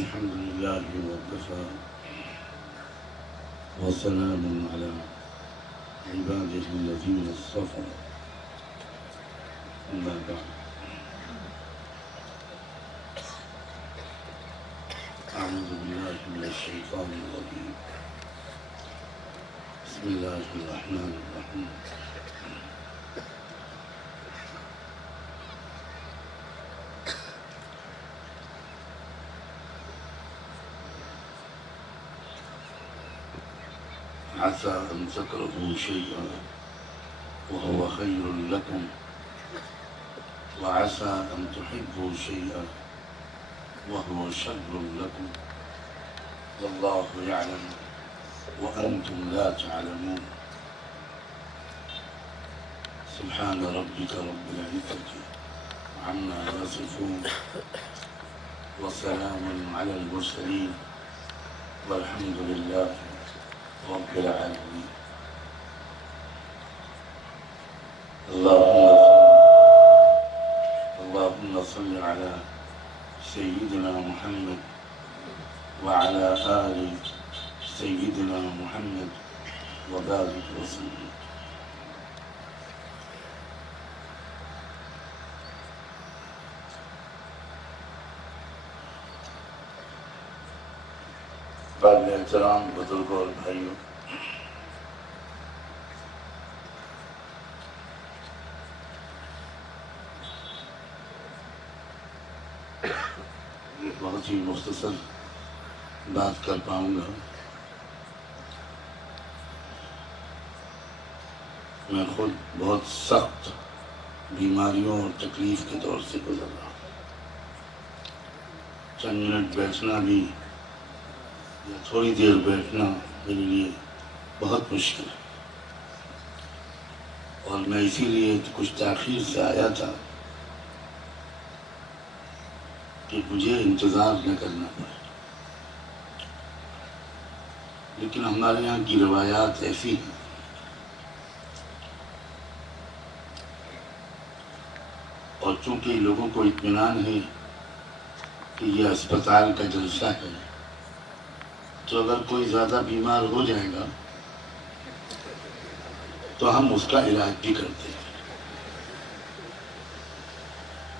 الحمد لله وكفى وسلام على عباده الذين اصطفى أما بعد أعوذ بالله من الشيطان الرجيم بسم الله الرحمن الرحيم عسى أن تكرهوا شيئا وهو خير لكم وعسى أن تحبوا شيئا وهو شر لكم والله يعلم وأنتم لا تعلمون سبحان ربك رب العزة عما يصفون وسلام على المرسلين والحمد لله رب العالمين اللهم صل على سيدنا محمد وعلى آل سيدنا محمد وبارك وسلم. قابل احترام بزرگوں اور بھائیوں، بہت ہی مختصر بات کر پاؤں گا. میں خود بہت سخت بیماریوں اور تکلیف کے دور سے گزر رہا ہوں. چند منٹ بیٹھنا بھی یا تھوڑی دیر بیٹھنا میرے لیے بہت مشکل ہے، اور میں اسی لیے کچھ تاخیر سے آیا تھا کہ مجھے انتظار نہ کرنا پڑے. لیکن ہمارے یہاں کی روایات ایسی ہیں اور چونکہ لوگوں کو اطمینان ہے کہ یہ اسپتال کا جلسہ ہے، تو اگر کوئی زیادہ بیمار ہو جائے گا تو ہم اس کا علاج بھی کرتے ہیں.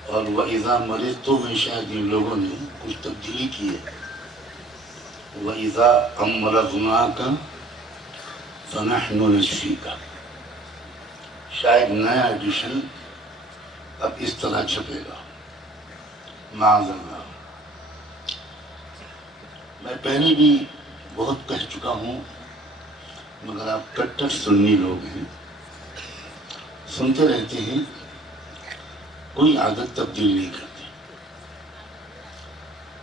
اور وَإِذَا مَرِضْتُ میں شاید ان لوگوں نے کچھ تبدیلی کی ہے. وَإِذَا أَمْرَضْنَاكَ فَنَحْنُ نَشْفِيكَ. شاید نیا ایڈیشن اب اس طرح چھپے گا. معاذ اللہ. میں پہلے بھی بہت کہہ چکا ہوں، مگر آپ کٹر سنی لوگ ہیں، سنتے رہتے ہیں، کوئی عادت تبدیل نہیں کرتے.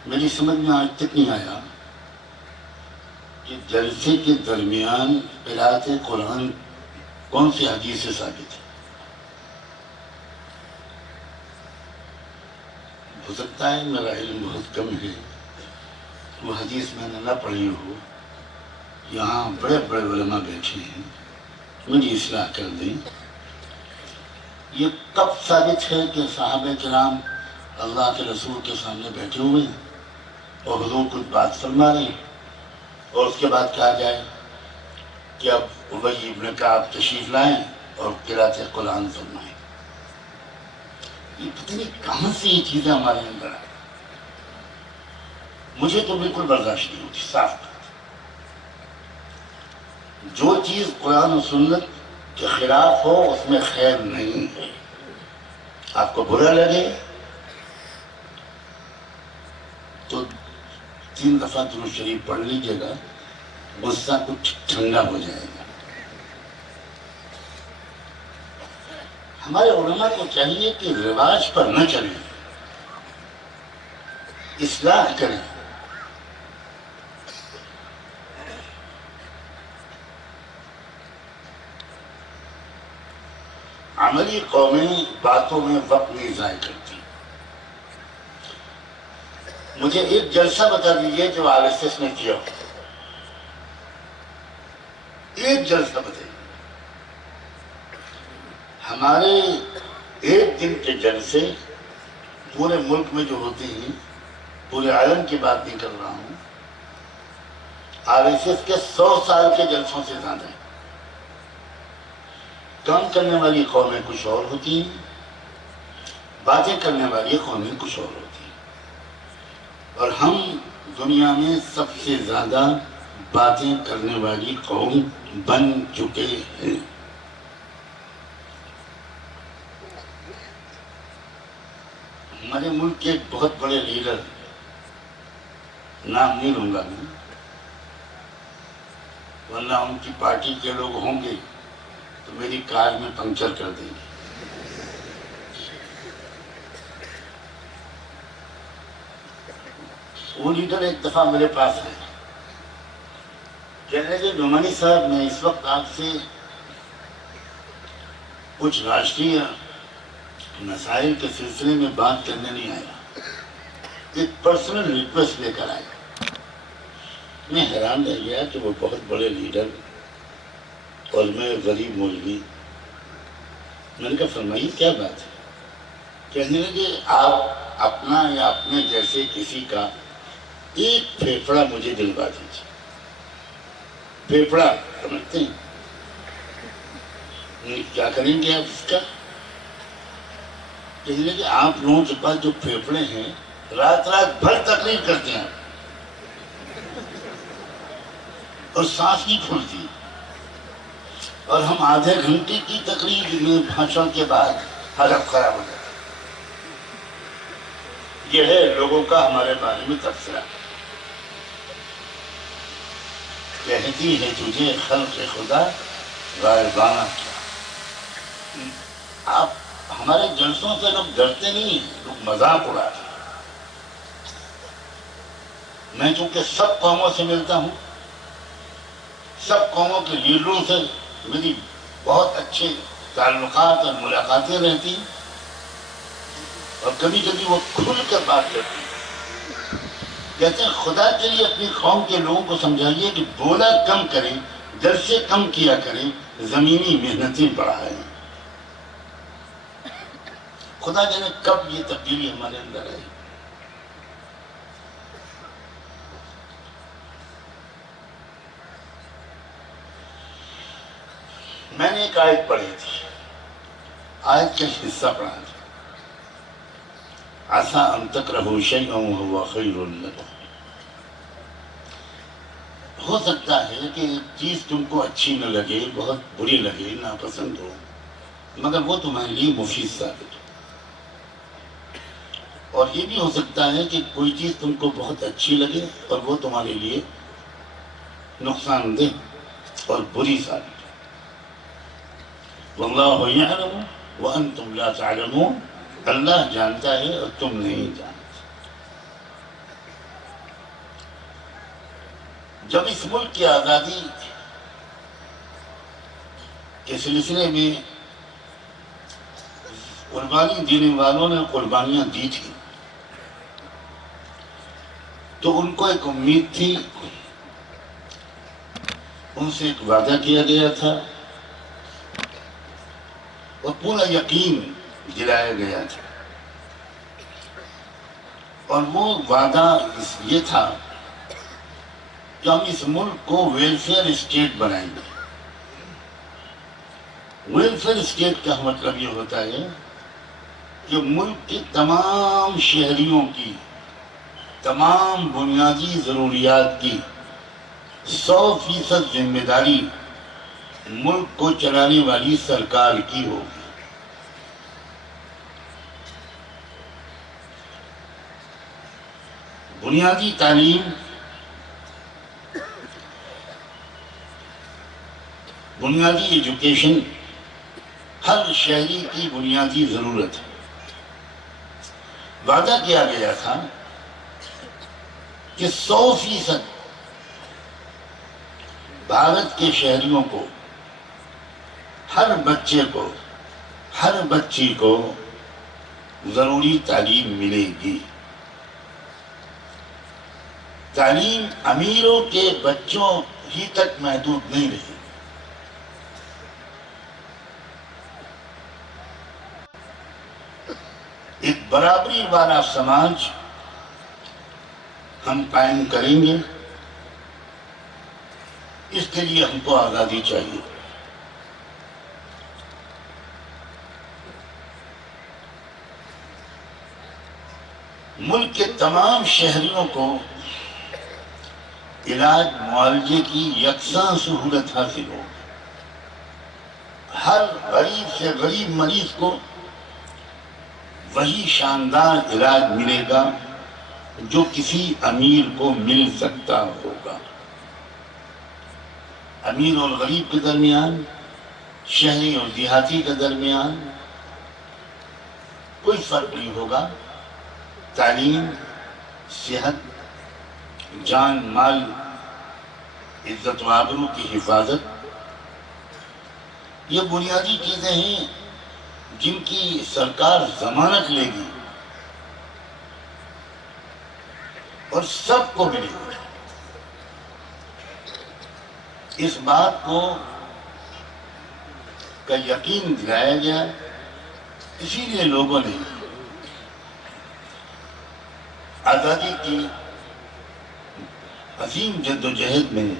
میری سمجھ میں آج تک نہیں آیا کہ جلسے کے درمیان قرأت قرآن کون سی حدیث سے ثابت ہے. ہو سکتا ہے میرا علم بہت کم ہے، وہ حدیث میں نے نہ پڑھی ہو. یہاں بڑے بڑے علماء بیٹھے ہیں، مجھے اصلاح کر دیں. یہ کب ثابت ہے کہ صحابہ کرام اللہ کے رسول کے سامنے بیٹھے ہوئے ہیں اور حضور کچھ بات فرما رہے ہیں اور اس کے بعد کہا جائے کہ اب ابی ابن کعب تشریف لائیں اور قرأت قرآن فرمائیں؟ یہ پتہ نہیں کہاں سے یہ چیزیں ہمارے اندر آئیں. مجھے تو بالکل برداشت نہیں ہوتی. صاف بات، جو چیز قرآن و سنت کے خلاف ہو اس میں خیر نہیں ہے. آپ کو برا لگے تو 3 دفعہ درود شریف پڑھ لیجیے گا، غصہ کچھ ٹھنڈا ہو جائے گا. ہمارے علماء کو چاہیے کہ رواج پر نہ چلیں، اصلاح کریں. عملی قومیں باتوں میں وقت نہیں ضائع کرتی. مجھے ایک جلسہ بتا دیجئے جو RSS نے کیا ہو. ایک جلسہ بتائیے. ہمارے ایک دن کے جلسے پورے ملک میں جو ہوتے ہیں پورے عالم کی بات نہیں کر رہا ہوں، RSS کے 100 سال کے جلسوں سے زیادہ ہے۔ کام کرنے والی قومیں کچھ اور ہوتی ہیں، باتیں کرنے والی قومیں کچھ اور ہوتی ہیں، اور ہم دنیا میں سب سے زیادہ باتیں کرنے والی قوم بن چکے ہیں۔ ہمارے ملک کے ایک بہت بڑے لیڈر، نام نہیں لوں گا میں، ورنہ ان کی پارٹی کے لوگ ہوں گے تو میری کار میں پنکچر کر دیں گے۔ وہ لیڈر ایک دفعہ میرے پاس ہے، کہنے لگے نعمانی صاحب میں اس وقت آپ سے کچھ راشٹری مسائل کے سلسلے میں بات کرنے نہیں آیا، ایک پرسنل ریکویسٹ لے کر آیا۔ میں حیران رہ گیا کہ وہ بہت بڑے لیڈر اور میں غریب مولوی۔ میں نے کہا فرمائیے کیا بات ہے؟ کہنے لگے آپ اپنا یا اپنے جیسے کسی کا ایک پھیپھڑا مجھے دلوا دیجیے۔ پھیپھڑا سمجھتے ہیں؟ کیا کریں گے آپ اس کا؟ کہنے لگے آپ لوگوں کے پاس جو پھیپھڑے ہیں رات رات بھر تقریر کرتے ہیں اور سانس نہیں پھولتی، اور ہم آدھے گھنٹے کی تقریر میں بھاشن کے بعد حالت خراب ہو جاتی۔ یہ ہے لوگوں کا ہمارے بارے میں تبصرہ۔ کہتی ہے تجھے خلق خدا غائبانہ کیا۔ آپ ہمارے جلسوں سے لوگ ڈرتے نہیں، لوگ مذاق اڑاتے ہیں۔ میں چونکہ سب قوموں سے ملتا ہوں، سب قوموں کے لیڈروں سے میری بہت اچھے تعلقات اور ملاقاتیں رہتی ہیں، اور کبھی کبھی وہ کھل کر بات کرتی ہیں۔ کہتے ہیں خدا کے لیے اپنی قوم کے لوگوں کو سمجھائیے کہ بولا کم کریں، جلسے کم کیا کریں، زمینی محنتیں بڑھائیں۔ خدا جانے کب یہ تبدیلی ہمارے اندر آئی۔ میں نے ایک آیت پڑھی تھی، آیت کا حصہ پڑھا تھا، عَسَىٰ أَن تَكْرَهُوا شَيْئًا وَهُوَ خَيْرٌ لَكُمْ۔ ہو سکتا ہے کہ ایک چیز تم کو اچھی نہ لگے، بہت بری لگے، ناپسند ہو، مگر وہ تمہارے لیے مفید ثابت ہو۔ اور یہ بھی ہو سکتا ہے کہ کوئی چیز تم کو بہت اچھی لگے اور وہ تمہارے لیے نقصان دہ اور بری ثابت ہو۔ وَاللَّهُ يَعْلَمُ وَأَنْتُمْ لَا تَعْلَمُونَ، اللہ جانتا ہے اور تم نہیں جانتے۔ جب اس ملک کی آزادی کے سلسلے میں قربانی دینے والوں نے قربانیاں دی تھی تو ان کو ایک امید تھی، ان سے ایک وعدہ کیا گیا تھا اور پورا یقین دلایا گیا تھا، اور وہ وعدہ یہ تھا کہ ہم اس ملک کو ویلفیئر اسٹیٹ بنائیں گے۔ ویلفیئر اسٹیٹ کا مطلب یہ ہوتا ہے کہ ملک کے تمام شہریوں کی تمام بنیادی ضروریات کی 100% ذمہ داری ملک کو چلانے والی سرکار کی ہوگی۔ بنیادی تعلیم، بنیادی ایجوکیشن ہر شہری کی بنیادی ضرورت ہے۔ وعدہ کیا گیا تھا کہ 100% بھارت کے شہریوں کو، ہر بچے کو، ہر بچی کو ضروری تعلیم ملے گی۔ تعلیم امیروں کے بچوں ہی تک محدود نہیں رہی۔ ایک برابری والا سماج ہم قائم کریں گے، اس کے لیے ہم کو آزادی چاہیے۔ ملک کے تمام شہریوں کو علاج معالجے کی یکساں سہولت حاصل ہو، ہر غریب سے غریب مریض کو وہی شاندار علاج ملے گا جو کسی امیر کو مل سکتا ہوگا۔ امیر اور غریب کے درمیان، شہری اور دیہاتی کے درمیان کوئی فرق نہیں ہوگا۔ تعلیم، صحت، جان مال، عزت و آبرو کی حفاظت، یہ بنیادی چیزیں ہیں جن کی سرکار ضمانت لے گی اور سب کو ملے گی۔ اس بات کو کا یقین دلایا گیا، اسی لیے لوگوں نے آزادی کی عظیم جد و جہد میں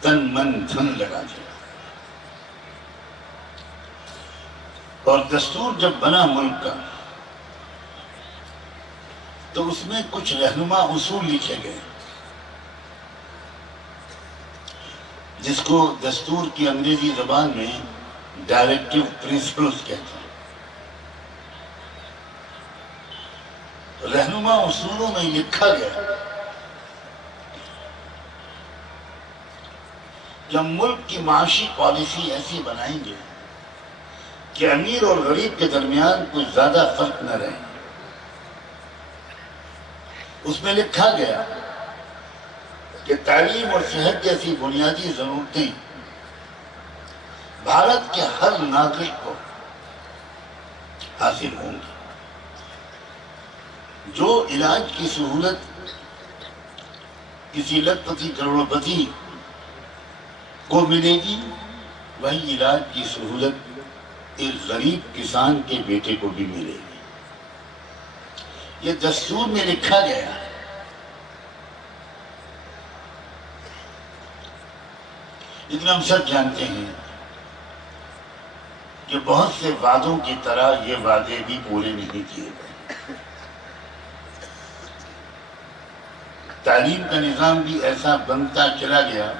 تن من دھن لگا دیا۔ اور دستور جب بنا ملک کا تو اس میں کچھ رہنما اصول لکھے گئے جس کو دستور کی انگریزی زبان میں ڈائریکٹیو پرنسپلز کہتے ہیں۔ رہنما اصولوں میں لکھا گیا کہ ہم ملک کی معاشی پالیسی ایسی بنائیں گے کہ امیر اور غریب کے درمیان کوئی زیادہ فرق نہ رہے۔ اس میں لکھا گیا کہ تعلیم اور صحت جیسی بنیادی ضرورتیں بھارت کے ہر ناگرک کو حاصل ہوں گی۔ جو علاج کی سہولت کسی لکھ پتی کروڑ پتی کو ملے گی، وہی علاج کی سہولت ایک غریب کسان کے بیٹے کو بھی ملے گی۔ یہ دستور میں لکھا گیا۔ لیکن ہم سب جانتے ہیں کہ بہت سے وعدوں کی طرح یہ وعدے بھی پورے نہیں کیے گئے۔ تعلیم کا نظام بھی ایسا بنتا چلا گیا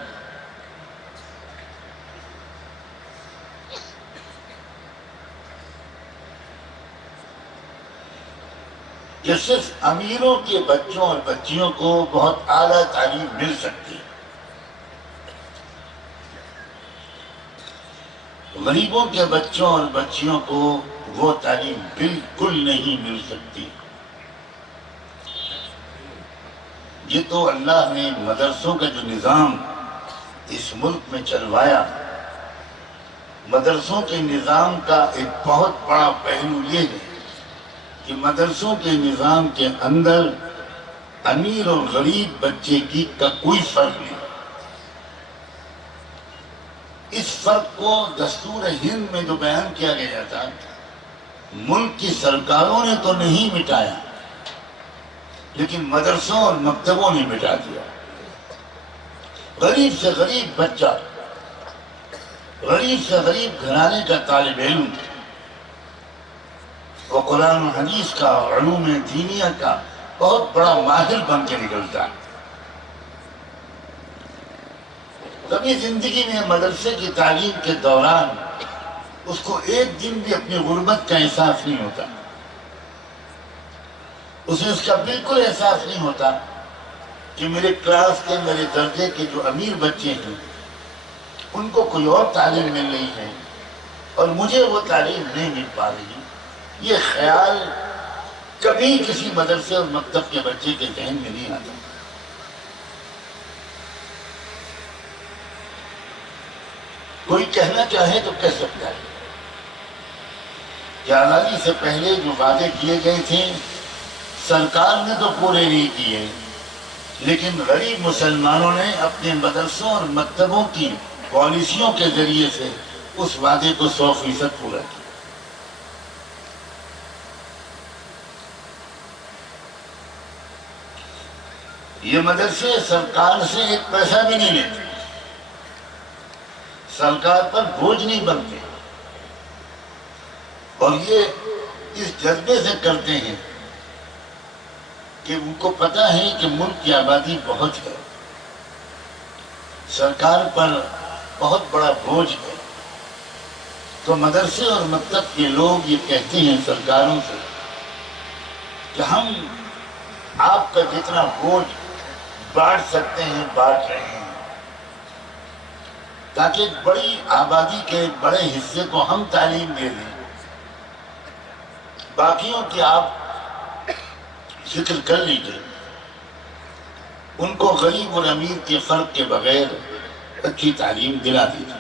کہ صرف امیروں کے بچوں اور بچیوں کو بہت اعلیٰ تعلیم مل سکتی ہے، غریبوں کے بچوں اور بچیوں کو وہ تعلیم بالکل نہیں مل سکتی۔ یہ تو اللہ نے مدرسوں کا جو نظام اس ملک میں چلوایا، مدرسوں کے نظام کا ایک بہت بڑا پہلو یہ ہے کہ مدرسوں کے نظام کے اندر امیر اور غریب بچے کا کوئی فرق نہیں۔ اس فرق کو دستور ہند میں جو بیان کیا گیا تھا، ملک کی سرکاروں نے تو نہیں مٹایا، لیکن مدرسوں اور مکتبوں نے مٹا دیا۔ غریب سے غریب بچہ، غریب سے غریب گھرانے کا طالب علم، وہ قرآن و حدیث کا، علوم دینیہ کا بہت بڑا ماہر بن کے نکلتا ہے۔ کبھی زندگی میں مدرسے کی تعلیم کے دوران اس کو ایک دن بھی اپنی غربت کا احساس نہیں ہوتا، اسے اس کا بالکل احساس نہیں ہوتا کہ میرے کلاس کے، میرے درجے کے جو امیر بچے ہیں ان کو کوئی اور تعلیم مل رہی ہے اور مجھے وہ تعلیم نہیں مل پا رہی۔ یہ خیال کبھی کسی مدرسے اور مکتب کے بچے کے ذہن میں نہیں آتا۔ کوئی کہنا چاہے تو کہہ سکتا ہے کہ آزادی سے پہلے جو وعدے کیے گئے تھے سرکار نے تو پورے نہیں کیے، لیکن غریب مسلمانوں نے اپنے مدرسوں اور مکتبوں کی پالیسیوں کے ذریعے سے اس وعدے کو 100% پورا کیا۔ یہ مدرسے سرکار سے ایک پیسہ بھی نہیں لیتے، سرکار پر بوجھ نہیں بنتے، اور یہ اس جذبے سے کرتے ہیں کہ ان کو پتہ ہے کہ ملک کی آبادی بہت ہے، سرکار پر بہت بڑا بوجھ ہے، تو مدرسے اور مکتب کے لوگ یہ کہتے ہیں سرکاروں سے کہ ہم آپ کا جتنا بوجھ بانٹ سکتے ہیں بانٹ رہے ہیں، تاکہ ایک بڑی آبادی کے ایک بڑے حصے کو ہم تعلیم دے دیں، باقیوں کی آپ فکر کر لیجئے، ان کو غریب اور امیر کے فرق کے بغیر اچھی تعلیم دلا دیجئے۔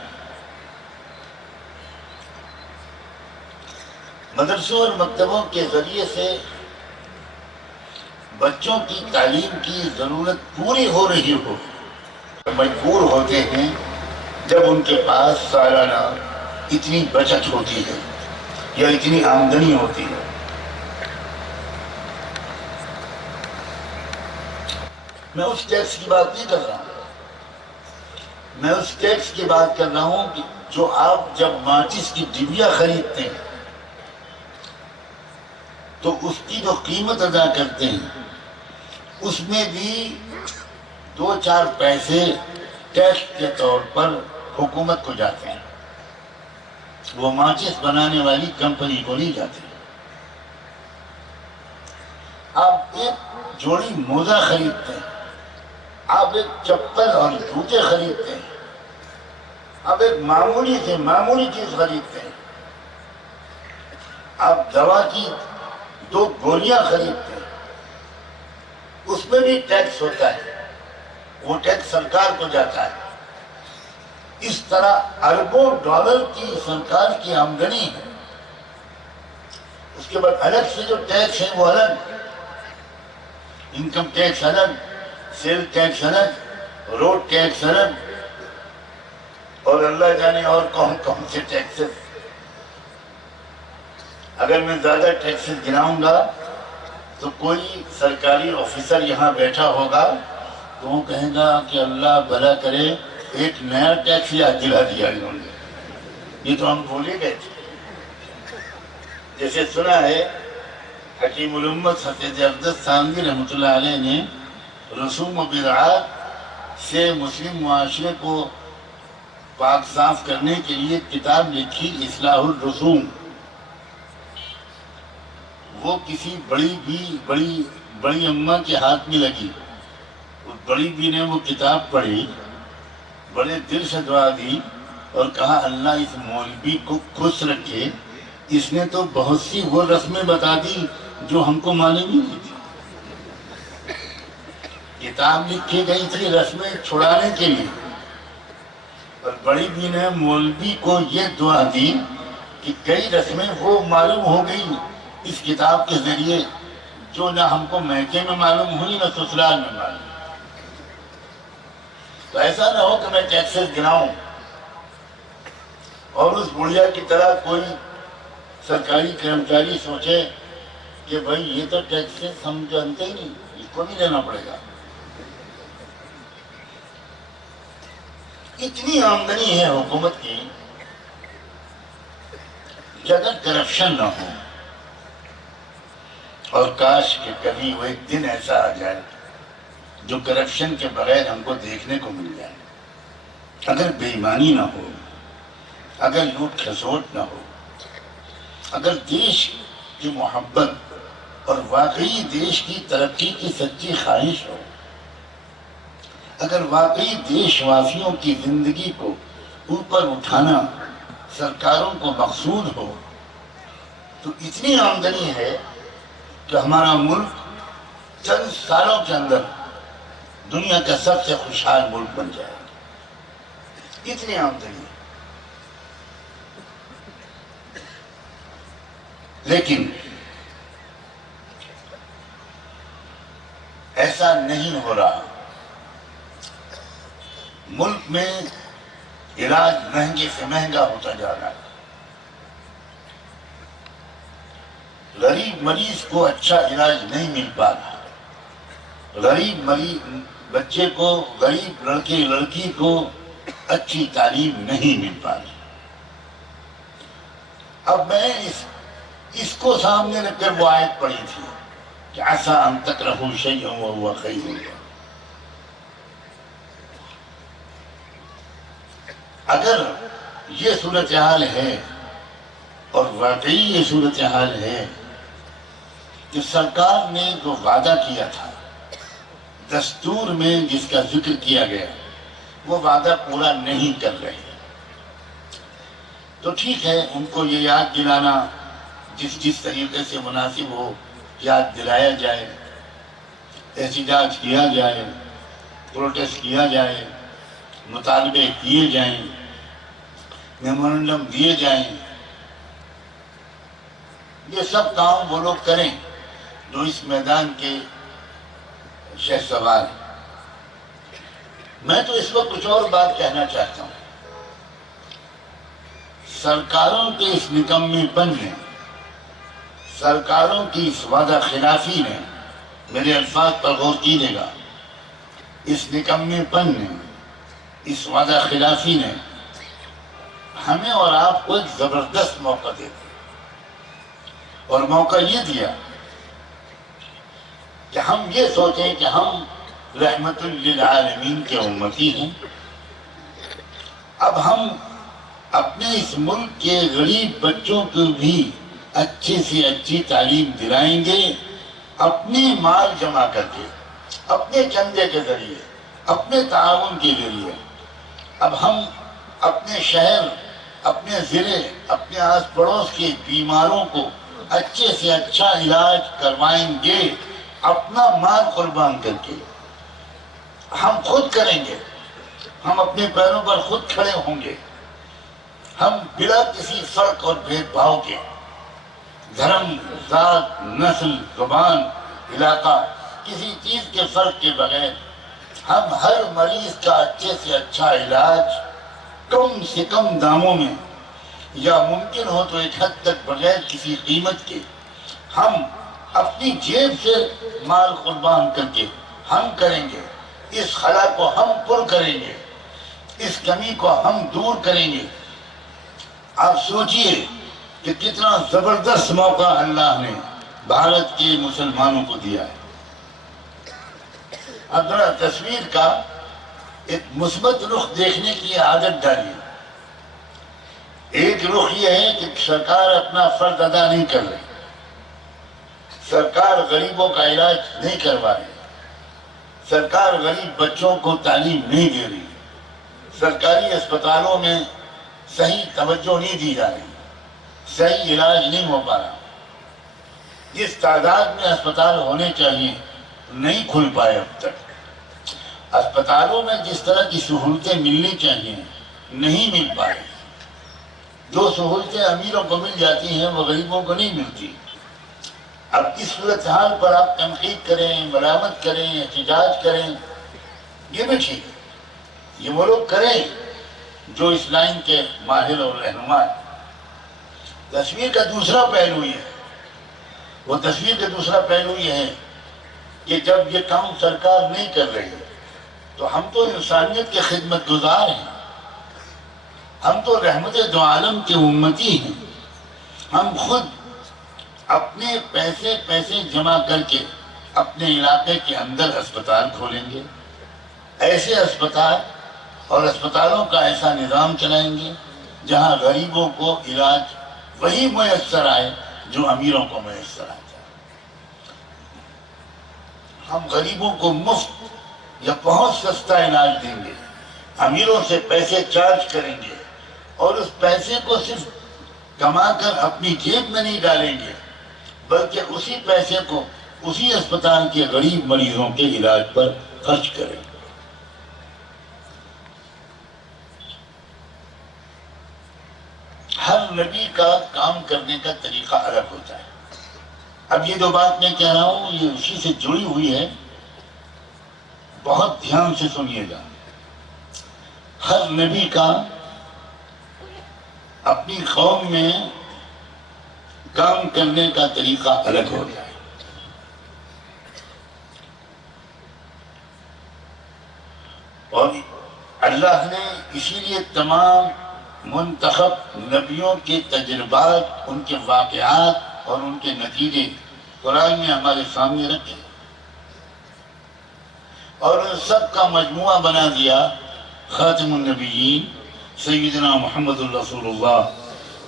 مدرسوں اور مکتبوں کے ذریعے سے بچوں کی تعلیم کی ضرورت پوری ہو رہی ہو، مجبور ہوتے ہیں جب ان کے پاس سالانہ اتنی بچت ہوتی ہے یا اتنی آمدنی ہوتی ہے۔ میں اس ٹیکس کی بات نہیں کر رہا ہوں، میں اس ٹیکس کی بات کر رہا ہوں کہ جو آپ جب ماچس کی ڈبیا خریدتے ہیں تو اس کی جو قیمت ادا کرتے ہیں اس میں بھی 2-4 پیسے ٹیکس کے طور پر حکومت کو جاتے ہیں، وہ ماچس بنانے والی کمپنی کو نہیں جاتے۔ آپ ایک جوڑی موزہ خریدتے ہیں، آپ ایک چپل اور جوتے خریدتے ہیں، آپ ایک معمولی سے معمولی چیز خریدتے ہیں، آپ دوا کی 2 گولیاں خریدتے ہیں، اس میں بھی ٹیکس ہوتا ہے، وہ ٹیکس سرکار کو جاتا ہے۔ اس طرح اربوں ڈالر کی سرکار کی آمدنی ہے، اس کے بعد الگ سے جو ٹیکس ہے وہ الگ، انکم ٹیکس الگ، سیل ٹیکس الگ، روڈ ٹیکس الگ، اور اللہ جانے اور کون کون سے ٹیکسز۔ اگر میں زیادہ ٹیکسز گناؤں گا تو کوئی سرکاری آفیسر یہاں بیٹھا ہوگا تو وہ کہے گا کہ اللہ بھلا کرے ایک نیا ٹیکس یاد دلا دیا انہوں نے، یہ تو ہم بھولے گئے تھے۔ جیسے سنا ہے حکیم الامت حضرت اقدس تھانوی رحمۃ اللہ علیہ نے رسوم و بدعات سے مسلم معاشرے کو پاک صاف کرنے کے لیے کتاب لکھی اصلاح الرسوم۔ وہ کسی بڑی اماں کے ہاتھ میں لگی، اس بڑی بھی نے وہ کتاب پڑھی، بڑے دل سے دعا دی اور کہا اللہ اس مولوی کو خوش رکھے، اس نے تو بہت سی وہ رسمیں بتا دی جو ہم کو معلوم نہیں تھی۔ کتاب لکھی گئی تھی رسمیں چھڑانے کے لیے، اور بڑی بھی نے مولوی کو یہ دعا دی کہ کئی رسمیں وہ معلوم ہو گئی اس کتاب کے ذریعے جو نہ ہم کو میکے میں معلوم ہوئی نہ سسرال میں معلوم۔ تو ایسا نہ ہو کہ میں ٹیکسز گناؤں اور اس بڑھیا کی طرح کوئی سرکاری کرمچاری سوچے کہ بھائی یہ تو ٹیکسز ہم جانتے ہی نہیں، اس کو بھی دینا پڑے گا۔ اتنی آمدنی ہے حکومت کی کہ اگر کرپشن نہ ہو، اور کاش کہ کبھی وہ ایک دن ایسا آ جائے جو کرپشن کے بغیر ہم کو دیکھنے کو مل جائے، اگر بے ایمانی نہ ہو، اگر لوٹ کھسوٹ نہ ہو، اگر دیش کی محبت اور واقعی دیش کی ترقی کی سچی خواہش ہو، اگر واقعی دیش واسیوں کی زندگی کو اوپر اٹھانا سرکاروں کو مقصود ہو، تو اتنی آمدنی ہے کہ ہمارا ملک چند سالوں کے اندر دنیا کا سب سے خوشحال ملک بن جائے گا، اتنی آمدنی ہے۔ لیکن ایسا نہیں ہو رہا، ملک میں علاج مہنگے سے مہنگا ہوتا جا رہا ہے، غریب مریض کو اچھا علاج نہیں مل پا رہا، غریب بچے کو، غریب لڑکے لڑکی کو اچھی تعلیم نہیں مل پا رہی۔ اب میں اس کو سامنے رکھ کر وہ آیت پڑھی تھی کہ عَسَىٰ أَن تَكْرَهُوا شَيْئًا وَهُوَ خَيْرٌ لَكُمْ۔ اگر یہ صورتحال ہے، اور واقعی یہ صورتحال ہے کہ سرکار نے جو وعدہ کیا تھا دستور میں جس کا ذکر کیا گیا وہ وعدہ پورا نہیں کر رہے، تو ٹھیک ہے، ان کو یہ یاد دلانا جس طریقے سے مناسب ہو یاد دلایا جائے، احتجاج کیا جائے، پروٹیسٹ کیا جائے، مطالبے کیے جائیں، میمورنڈم دیے جائیں، یہ سب کام وہ لوگ کریں جو اس میدان کے شہسوار ہیں۔ میں تو اس وقت کچھ اور بات کہنا چاہتا ہوں۔ سرکاروں کے اس نکمے پن نے، سرکاروں کی اس وعدہ خلافی نے، میرے الفاظ پر غور کیجیے گا، اس نکمے پن نے، اس وعدہ خلافی نے ہمیں اور آپ کو ایک زبردست موقع دے دیا، اور موقع یہ دیا کہ ہم یہ سوچیں کہ ہم رحمت للعالمین کے امتی ہیں۔ اب ہم اپنے اس ملک کے غریب بچوں کو بھی اچھی سے اچھی تعلیم دلائیں گے، اپنے مال جمع کر کے، اپنے چندے کے ذریعے، اپنے تعاون کے ذریعے۔ اب ہم اپنے شہر، اپنے ضلع، اپنے آس پڑوس کے بیماروں کو اچھے سے اچھا علاج کروائیں گے، اپنا مال قربان کر کے۔ ہم خود کریں گے، ہم اپنے پیروں پر خود کھڑے ہوں گے، ہم بلا کسی فرق اور بھید بھاؤ کے، دھرم، ذات، نسل، زبان، علاقہ، کسی چیز کے فرق کے بغیر ہم ہر مریض کا اچھے سے اچھا علاج کم سے کم داموں میں، یا ممکن ہو تو ایک حد تک بغیر کسی قیمت کے، ہم اپنی جیب سے مال قربان کر کے ہم کریں گے۔ اس خلا کو ہم پر کریں گے، اس کمی کو ہم دور کریں گے۔ آپ سوچئے کہ کتنا زبردست موقع اللہ نے بھارت کے مسلمانوں کو دیا ہے۔ اب ذرا تصویر کا ایک مثبت رخ دیکھنے کی عادت ڈالیے۔ ایک رخ یہ ہے کہ سرکار اپنا فرض ادا نہیں کر رہی، سرکار غریبوں کا علاج نہیں کروا رہی، سرکار غریب بچوں کو تعلیم نہیں دے رہی، سرکاری اسپتالوں میں صحیح توجہ نہیں دی جا رہی، صحیح علاج نہیں ہو پا رہا، جس تعداد میں اسپتال ہونے چاہیے نہیں کھل پائے اب تک، اسپتالوں میں جس طرح کی سہولتیں ملنی چاہیے نہیں مل پا رہی، جو سہولتیں امیروں کو مل جاتی ہیں وہ غریبوں کو نہیں ملتی۔ اب اس صورتحال پر آپ تنقید کریں، ملامت کریں، احتجاج کریں، یہ بھی ٹھیک ہے، یہ وہ لوگ کریں جو اس لائن کے ماہر اور رہنما ہیں۔ تصویر کا دوسرا پہلو یہ ہے، وہ تصویر کا دوسرا پہلو یہ ہے کہ جب یہ کام سرکار نہیں کر رہی ہے تو ہم تو انسانیت کے خدمت گزار ہیں، ہم تو رحمت دو عالم کے امتی ہیں، ہم خود اپنے پیسے جمع کر کے اپنے علاقے کے اندر اسپتال کھولیں گے، ایسے اسپتال اور اسپتالوں کا ایسا نظام چلائیں گے جہاں غریبوں کو علاج وہی میسر آئے جو امیروں کو میسر آتا ہے۔ ہم غریبوں کو مفت یا بہت سستا علاج دیں گے، امیروں سے پیسے چارج کریں گے، اور اس پیسے کو صرف کما کر اپنی جیب میں نہیں ڈالیں گے بلکہ اسی پیسے کو اسی اسپتال کے غریب مریضوں کے علاج پر خرچ کریں گے۔ ہر نبی کا کام کرنے کا طریقہ الگ ہوتا ہے۔ اب یہ جو بات میں کہہ رہا ہوں یہ اسی سے جڑی ہوئی ہے، بہت دھیان سے سنیے گا۔ ہر نبی کا اپنی قوم میں کام کرنے کا طریقہ الگ ہوتا ہے۔ اور اللہ نے اسی لیے تمام منتخب نبیوں کے تجربات، ان کے واقعات اور ان کے نتیجے قرآن میں ہمارے سامنے رکھے اور ان سب کا مجموعہ بنا دیا خاتم النبیین سیدنا محمد الرسول اللہ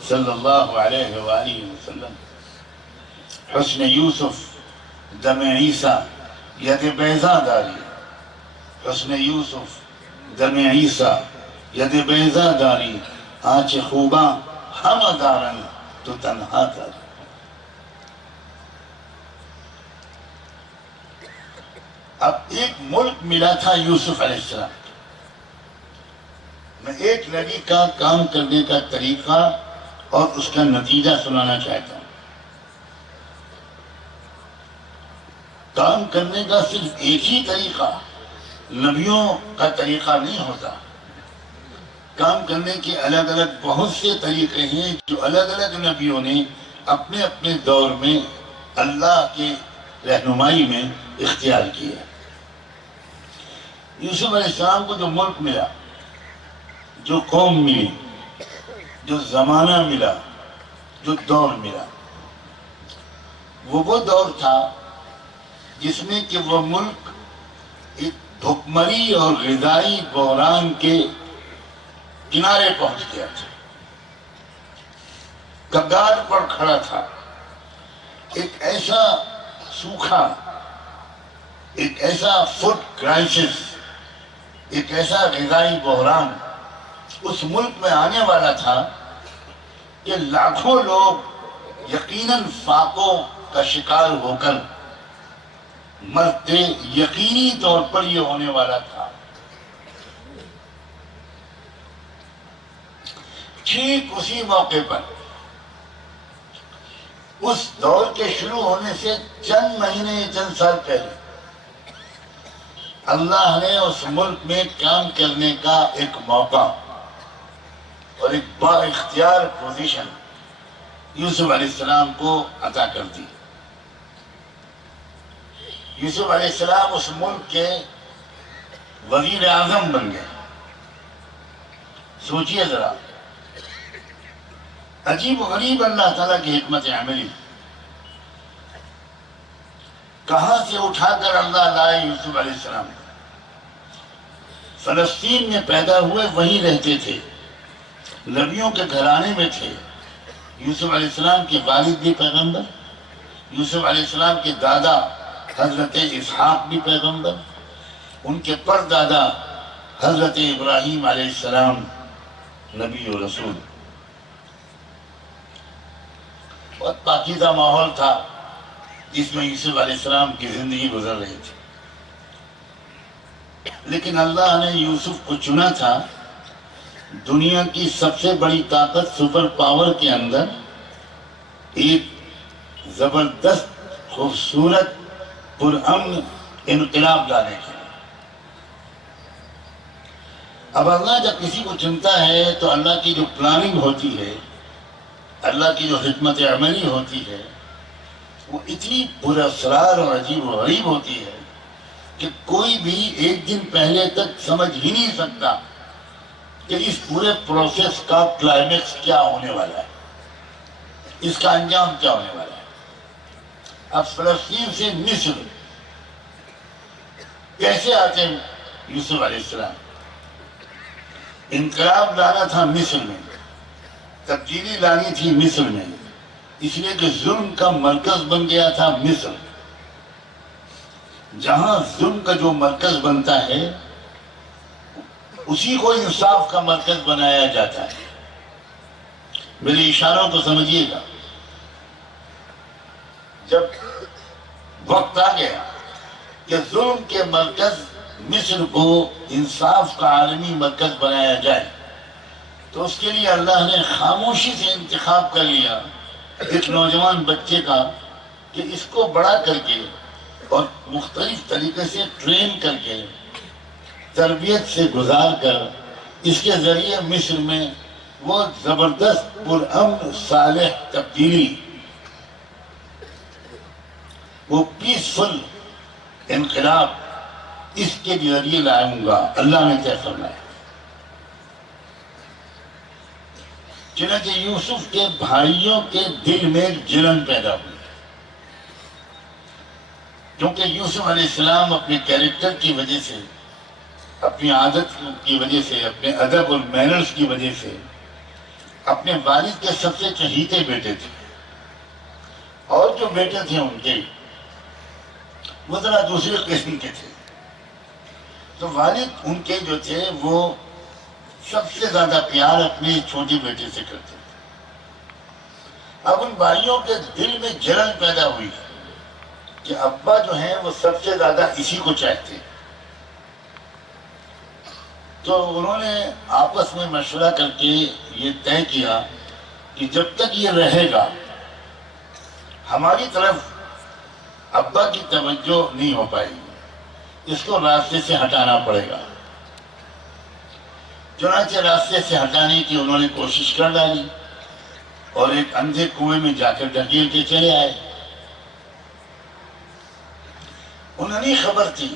صلی اللہ علیہ وآلہ وسلم۔ حسن یوسف دم عیسیٰ ید بیضا داری، حسن یوسف دم عیسیٰ ید بیضا داری، آنچ خوباں ہم دارن تو تنہا داری۔ اب ایک ملک ملا تھا یوسف علیہ السلام۔ میں ایک نبی کا کام کرنے کا طریقہ اور اس کا نتیجہ سنانا چاہتا ہوں۔ کام کرنے کا صرف ایک ہی طریقہ، نبیوں کا طریقہ نہیں ہوتا۔ کام کرنے کے الگ الگ بہت سے طریقے ہیں جو الگ الگ نبیوں نے اپنے اپنے دور میں اللہ کے رہنمائی میں اختیار کیا۔ یوسف علیہ السلام کو جو ملک ملا، جو قوم ملی، جو زمانہ ملا، جو دور ملا، وہ دور تھا جس میں کہ وہ ملک ایک بھکمری اور غذائی بحران کے کنارے پہنچ گیا تھا، کگار پر کھڑا تھا۔ ایک ایسا سوکھا، ایک ایسا فوڈ کرائسس، ایک ایسا غذائی بحران اس ملک میں آنے والا تھا کہ لاکھوں لوگ یقیناً فاقوں کا شکار ہو کر مرتے، یقینی طور پر یہ ہونے والا تھا۔ ٹھیک اسی موقع پر اس دور کے شروع ہونے سے چند مہینے، چند سال پہلے اللہ نے اس ملک میں کام کرنے کا ایک موقع اور ایک با اختیار پوزیشن یوسف علیہ السلام کو عطا کر دی۔ یوسف علیہ السلام اس ملک کے وزیر اعظم بن گئے۔ سوچئے ذرا، عجیب و غریب اللہ تعالیٰ کی حکمت عملی، کہاں سے اٹھا کر اللہ لائے یوسف علیہ السلام کو۔ فلسطین میں پیدا ہوئے، وہیں رہتے تھے، نبیوں کے گھرانے میں تھے۔ یوسف علیہ السلام کے والد بھی پیغمبر، یوسف علیہ السلام کے دادا حضرت اسحاق بھی پیغمبر، ان کے پردادا حضرت ابراہیم علیہ السلام نبی و رسول۔ بہت پاکیزہ ماحول تھا جس میں یوسف علیہ السلام کی زندگی گزر رہی تھی، لیکن اللہ نے یوسف کو چنا تھا دنیا کی سب سے بڑی طاقت سپر پاور کے اندر ایک زبردست، خوبصورت، پرامن انقلاب لانے کے لیے۔ اب اللہ جب کسی کو چنتا ہے تو اللہ کی جو پلاننگ ہوتی ہے، اللہ کی جو حکمت عملی ہوتی ہے، وہ اتنی پراسرار اور عجیب و غریب ہوتی ہے کہ کوئی بھی ایک دن پہلے تک سمجھ ہی نہیں سکتا کہ اس پورے پروسیس کا کلائمیکس کیا ہونے والا ہے، اس کا انجام کیا ہونے والا ہے۔ اب فلسطین سے مصر کیسے آتے ہیں یوسف علیہ السلام؟ انقلاب لانا تھا مصر میں، تبدیلی لانی تھی مصر میں، اس لیے کہ ظلم کا مرکز بن گیا تھا مصر۔ جہاں ظلم کا جو مرکز بنتا ہے اسی کو انصاف کا مرکز بنایا جاتا ہے۔ میرے اشاروں کو سمجھیے گا، جب وقت آ گیا کہ ظلم کے مرکز مصر کو انصاف کا عالمی مرکز بنایا جائے تو اس کے لیے اللہ نے خاموشی سے انتخاب کر لیا ایک نوجوان بچے کا کہ اس کو بڑا کر کے اور مختلف طریقے سے ٹرین کر کے، تربیت سے گزار کر، اس کے ذریعے مصر میں وہ زبردست پرامن صالح تبدیلی، وہ پیسفل انقلاب اس کے ذریعے لاؤں گا، اللہ نے طے فرمایا۔ چنانچہ یوسف کے بھائیوں کے دل میں جلن پیدا ہوئی، کیونکہ یوسف علیہ السلام اپنے کیریکٹر کی وجہ سے، اپنی عادت کی وجہ سے، اپنے ادب اور مینرز کی وجہ سے اپنے والد کے سب سے چہیتے بیٹے تھے، اور جو بیٹے تھے ان کے وہ ذرا دوسرے قسم کے تھے۔ تو والد ان کے جو تھے وہ سب سے زیادہ پیار اپنے چھوٹے بیٹے سے کرتے تھے۔ اب ان بھائیوں کے دل میں جلن پیدا ہوئی کہ ابا جو ہیں وہ سب سے زیادہ اسی کو چاہتے ہیں۔ تو انہوں نے آپس میں مشورہ کر کے یہ طے کیا کہ جب تک یہ رہے گا ہماری طرف ابا کی توجہ نہیں ہو پائے گی، اس کو راستے سے ہٹانا پڑے گا۔ چنانچہ راستے سے ہٹانے کی انہوں نے کوشش کر ڈالی اور ایک اندھے کنویں میں جا کر ڈھکیل کے چلے آئے۔ انہیں نہیں خبر تھی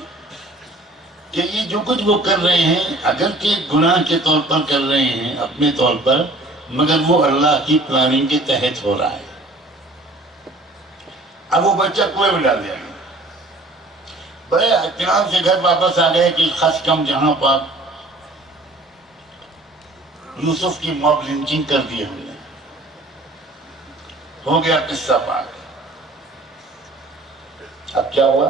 کہ یہ جو کچھ وہ کر رہے ہیں اگرچہ گناہ کے طور پر کر رہے ہیں اپنے طور پر، مگر وہ اللہ کی پلاننگ کے تحت ہو رہا ہے۔ اب وہ بچہ کنویں میں ڈال دیا گیا، بڑے اطمینان سے گھر واپس آ گئے کہ خس کم جہاں پاک یوسف کی موب لنچنگ کر دی ہم نے، ہو گیا قصہ پاک۔ اب کیا ہوا؟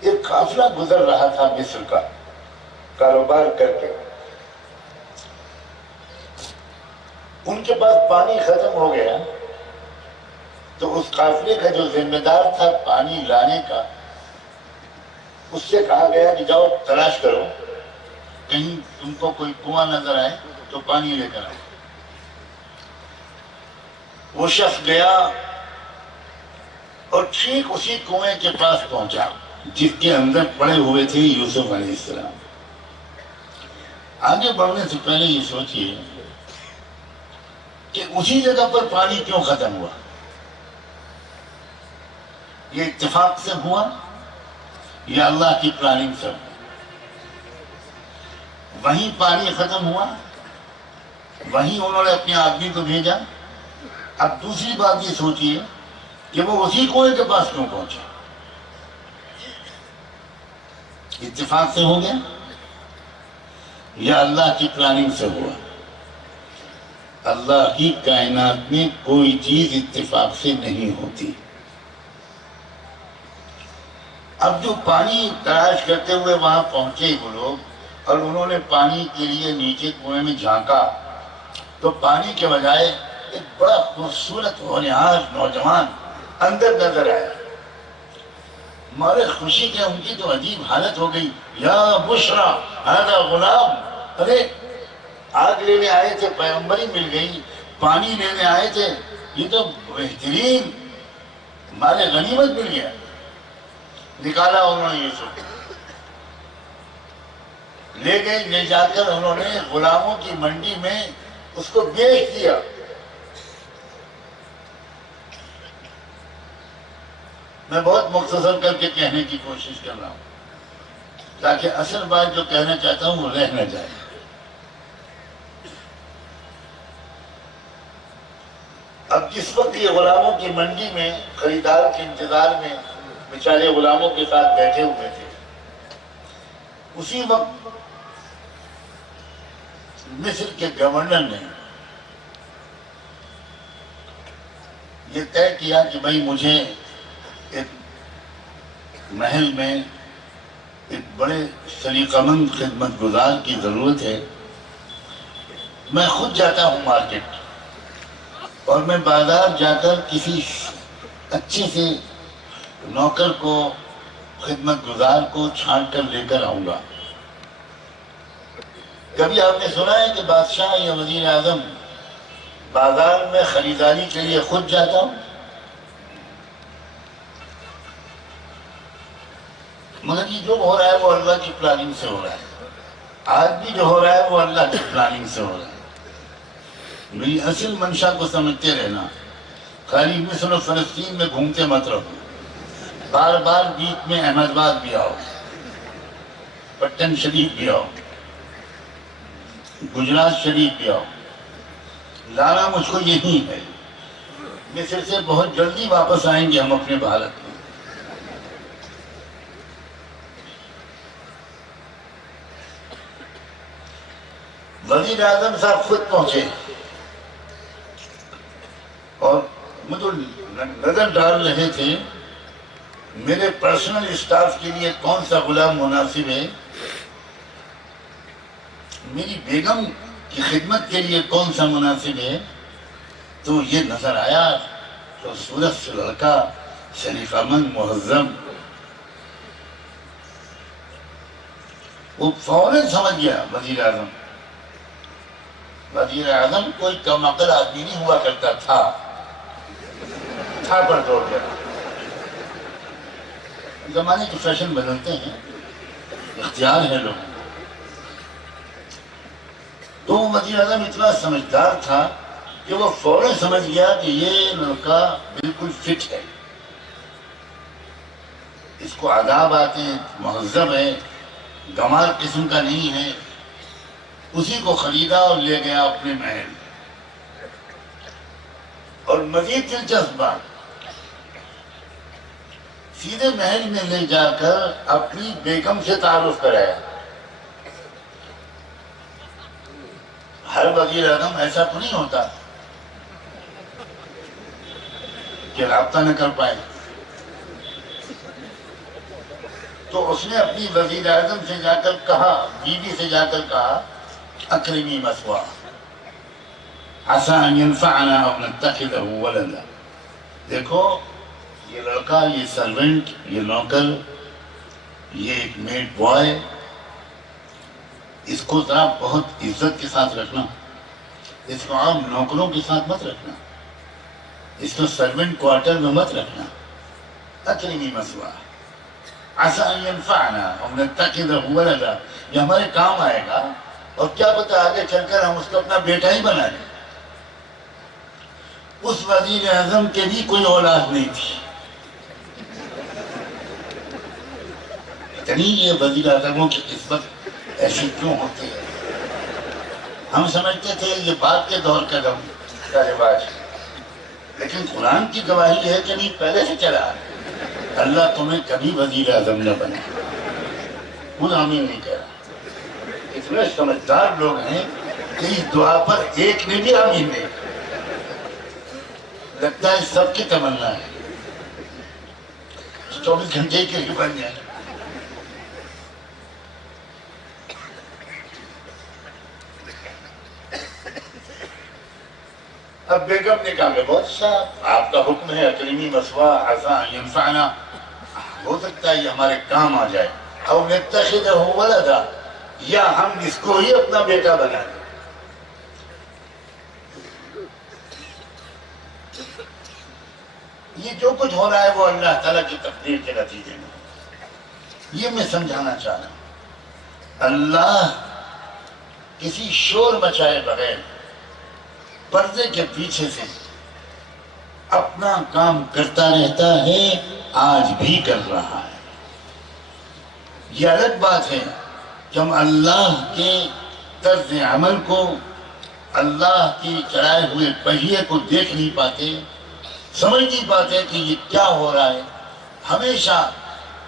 ایک قافلہ گزر رہا تھا مصر کا کاروبار کر کے، ان کے پاس پانی ختم ہو گیا تو اس قافلے کا جو ذمہ دار تھا پانی لانے کا، اس سے کہا گیا کہ جاؤ تلاش کرو، کہیں تم کو کوئی کنواں نظر آئے تو پانی لے کر آؤ۔ وہ شخص گیا اور ٹھیک اسی کنویں کے پاس پہنچا جس کے اندر پڑے ہوئے تھے یوسف علیہ السلام۔ آگے بڑھنے سے پہلے یہ سوچئے کہ اسی جگہ پر پانی کیوں ختم ہوا؟ یہ اتفاق سے ہوا یا اللہ کی پلاننگ سے ہوا؟ وہیں پانی ختم ہوا، وہیں انہوں نے اپنے آدمی کو بھیجا۔ اب دوسری بات یہ سوچئے کہ وہ اسی کنویں کے پاس کیوں پہنچے؟ اتفاق سے ہو گیا یا اللہ کی پلاننگ سے ہوا؟ اللہ کی کائنات میں کوئی چیز اتفاق سے نہیں ہوتی۔ اب جو پانی تلاش کرتے ہوئے وہاں پہنچے وہ لوگ اور انہوں نے پانی کے لیے نیچے کنویں میں جھانکا تو پانی کے بجائے ایک بڑا خوبصورت ہونہار نوجوان اندر نظر آیا۔ مارے خوشی کے ان کی تو عجیب حالت ہو گئی، یا بشرا ھذا غلام، ارے آگ لینے آئے تھے، پیغمبری مل گئی، پانی لینے آئے تھے، یہ تو بہترین مارے غنیمت مل گیا۔ نکالا انہوں نے یوسف، لے گئے، لے جا کر انہوں نے غلاموں کی منڈی میں اس کو بیچ دیا۔ میں بہت مختصر کر کے کہنے کی کوشش کر رہا ہوں تاکہ اصل بات جو کہنا چاہتا ہوں وہ رہ نہ جائے۔ اب جس وقت یہ غلاموں کی منڈی میں خریدار کے انتظار میں بیچارے غلاموں کے ساتھ بیٹھے ہوئے تھے، اسی وقت مصر کے گورنر نے یہ طے کیا کہ بھائی مجھے ایک محل میں ایک بڑے سلیقہ مند خدمت گزار کی ضرورت ہے، میں خود جاتا ہوں مارکیٹ اور میں بازار جا کر کسی اچھے سے نوکر کو، خدمت گزار کو چھانٹ کر لے کر آؤں گا۔ کبھی آپ نے سنا ہے کہ بادشاہ یا وزیر اعظم بازار میں خریداری کے لیے خود جاتا ہوں؟ مگر یہ جو ہو رہا ہے وہ اللہ کی پلاننگ سے ہو رہا ہے، آج بھی جو ہو رہا ہے وہ اللہ کی پلاننگ سے ہو رہا ہے۔ میری اصل منشا کو سمجھتے رہنا، خالی مصر و فلسطین میں گھومتے مت رہو، بار بار بیچ میں احمد آباد بھی آؤ، پٹن شریف بھی آؤ، گجرات شریف بھی آؤ، لانا مجھ کو یہی ہے۔ مصر سے بہت جلدی واپس آئیں گے ہم اپنے بھارت میں۔ وزیر اعظم صاحب خود پہنچے اور مجھے نظر ڈال رہے تھے میرے پرسنل اسٹاف کے لیے کون سا غلام مناسب ہے، میری بیگم کی خدمت کے لیے کون سا مناسب ہے، تو یہ نظر آیا تو سورت سے لڑکا، شریف امن، مہذب، وہ فوراً سمجھ گیا وزیر اعظم۔ وزیر اعظم کوئی کم عقل آدمی نہیں ہوا کرتا تھا پر دوڑ گیا۔ زمانے کے فیشن بدلتے ہیں، اختیار ہے لوگ۔ تو وزیر اعظم اتنا سمجھدار تھا کہ وہ فوراً سمجھ گیا کہ یہ لڑکا بالکل فٹ ہے، اس کو آداب آتے ہیں، مہذب ہے، گمار قسم کا نہیں ہے۔ اسی کو خریدا اور لے گیا اپنے محل۔ اور مزید دلچسپ بات، سیدھے محل میں لے جا کر اپنی بیگم سے تعارف کرایا۔ ہر وزیر اعظم ایسا تو نہیں ہوتا کہ رابطہ نہ کر پائے، تو اس نے اپنی وزیر اعظم سے جا کر کہا، بیوی سے جا کر کہا، اکرمی مثواہ عسیٰ ان ینفعنا او نتخذہ ولدا۔ دیکھو یہ لڑکا، یہ سرونٹ، یہ نوکر، یہ ایک میڈ بوائے، اس کو ذرا بہت عزت کے ساتھ رکھنا، اس کو عام نوکروں کے ساتھ مت رکھنا، اس کو سرونٹ کوارٹر میں مت رکھنا۔ اکرمی مثواہ عسیٰ ان ینفعنا او نتخذہ ولدا، یہ ہمارے کام آئے گا، اور کیا پتہ آگے چل کر ہم اس کو اپنا بیٹا ہی بنا لیں۔ اس وزیر اعظم کے بھی کوئی اولاد نہیں تھی۔ اتنی یہ وزیر اعظموں کی قسمت ایسی کیوں ہوتی ہے؟ ہم سمجھتے تھے یہ بعد کے دور کا رواج ہے، لیکن قرآن کی گواہی ہے کہ نہیں، پہلے سے چلا ہے۔ اللہ تمہیں کبھی وزیر اعظم نہ بنا، خود آمین نہیں کہہ رہا۔ اتنے سمجھدار لوگ ہیں کہ اس دعا پر ایک نے بھی آمین نہیں کہا۔ لگتا ہے سب کی تمنا ہے 24 گھنٹے کے لیے بن جائے۔ اب بیگم نے کہا کہ بہت صاحب آپ کا حکم ہے، اکرمی مثواہ عسیٰ ان ینفعنا، ہو سکتا ہے یہ ہمارے کام آ جائے، او نتخذہ ولدا، یا ہم اس کو ہی اپنا بیٹا بنا دیں۔ یہ جو کچھ ہو رہا ہے وہ اللہ تعالیٰ کی تقدیر کے نتیجے میں، یہ میں سمجھانا چاہ رہا ہوں۔ اللہ کسی شور مچائے بغیر پردے کے پیچھے سے اپنا کام کرتا رہتا ہے، آج بھی کر رہا ہے۔ یہ الگ بات ہے کہ ہم اللہ کے طرز عمل کو، اللہ کی چلائے ہوئے پہیے کو دیکھ نہیں پاتے، سمجھ نہیں پاتے کہ یہ کیا ہو رہا ہے۔ ہمیشہ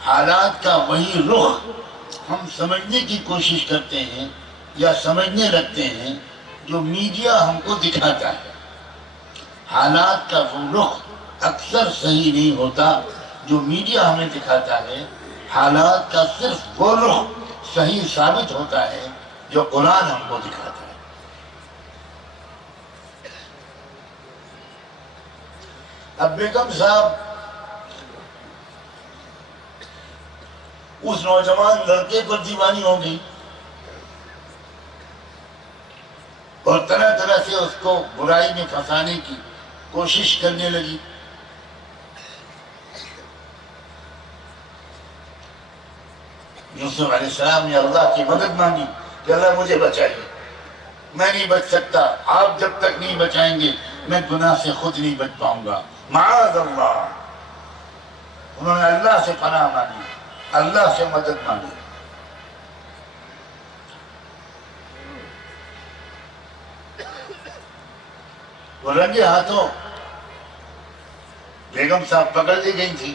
حالات کا وہی رخ ہم سمجھنے کی کوشش کرتے ہیں یا سمجھنے لگتے ہیں جو میڈیا ہم کو دکھاتا ہے۔ حالات کا وہ رخ اکثر صحیح نہیں ہوتا جو میڈیا ہمیں دکھاتا ہے، حالات کا صرف وہ رخ صحیح ثابت ہوتا ہے جو قرآن ہم کو دکھاتا ہے۔ اب بیگم صاحب اس نوجوان لڑکے پر دیوانی ہو گئی اور طرح طرح سے اس کو برائی میں پھنسانے کی کوشش کرنے لگی۔ یوسف علیہ السلام نے اللہ کی مدد مانگی کہ اللہ مجھے بچائیے، میں نہیں بچ سکتا، آپ جب تک نہیں بچائیں گے میں گناہ سے خود نہیں بچ پاؤں گا، معاذ اللہ۔ انہوں نے اللہ سے پناہ مانگی، اللہ سے مدد مانگی۔ وہ رنگے ہاتھوں بیگم صاحب پکڑ لی گئی تھی،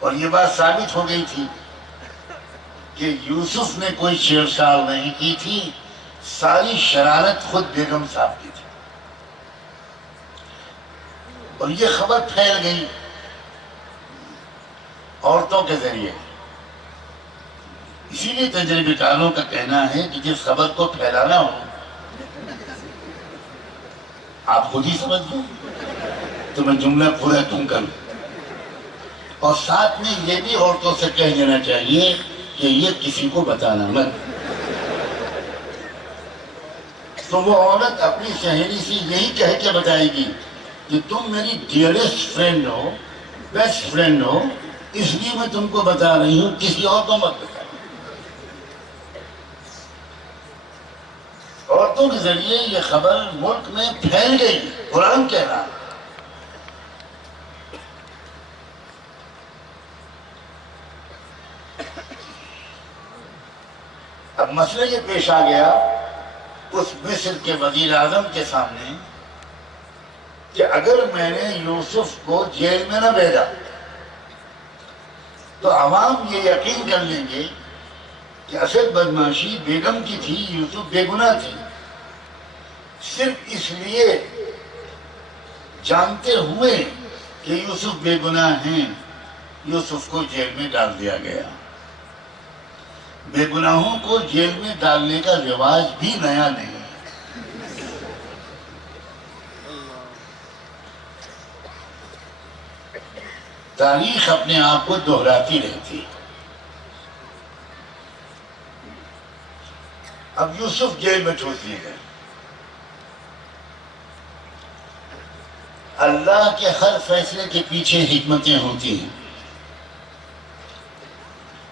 اور یہ بات ثابت ہو گئی تھی کہ یوسف نے کوئی چھیڑچھاڑ نہیں کی تھی، ساری شرارت خود بیگم صاحب کی تھی، اور یہ خبر پھیل گئی عورتوں کے ذریعے۔ اسی لیے تجربہ کاروں کا کہنا ہے کہ جس خبر کو پھیلانا ہو آپ خود ہی سمجھ لیں تو میں جملہ پورا کیوں کروں، اور ساتھ میں یہ بھی عورتوں سے کہہ دینا چاہیے کہ یہ کسی کو بتانا مت۔ تو وہ عورت اپنی سہیلی سے یہی کہہ کے بتائے گی کہ تم میری ڈیئرسٹ فرینڈ ہو، بیسٹ فرینڈ ہو، اس لیے میں تم کو بتا رہی ہوں، کسی اور کو مت بتائیں۔ عورتوں کے ذریعے یہ خبر ملک میں پھیل گئی، قرآن کہہ رہا۔ اب مسئلہ یہ پیش آ گیا اس مصر کے وزیر اعظم کے سامنے کہ اگر میں نے یوسف کو جیل میں نہ بھیجا تو عوام یہ یقین کر لیں گے کہ اصل بدماشی بیگم کی تھی، یوسف بے گناہ تھی، صرف اس لیے جانتے ہوئے کہ یوسف بے گناہ ہیں یوسف کو جیل میں ڈال دیا گیا۔ بے گناہوں کو جیل میں ڈالنے کا رواج بھی نیا نہیں ہے۔ تاریخ اپنے آپ کو دہراتی رہتی ہے۔ اب یوسف جیل میں چھوڑ دیے گئے۔ اللہ کے ہر فیصلے کے پیچھے حکمتیں ہوتی ہیں۔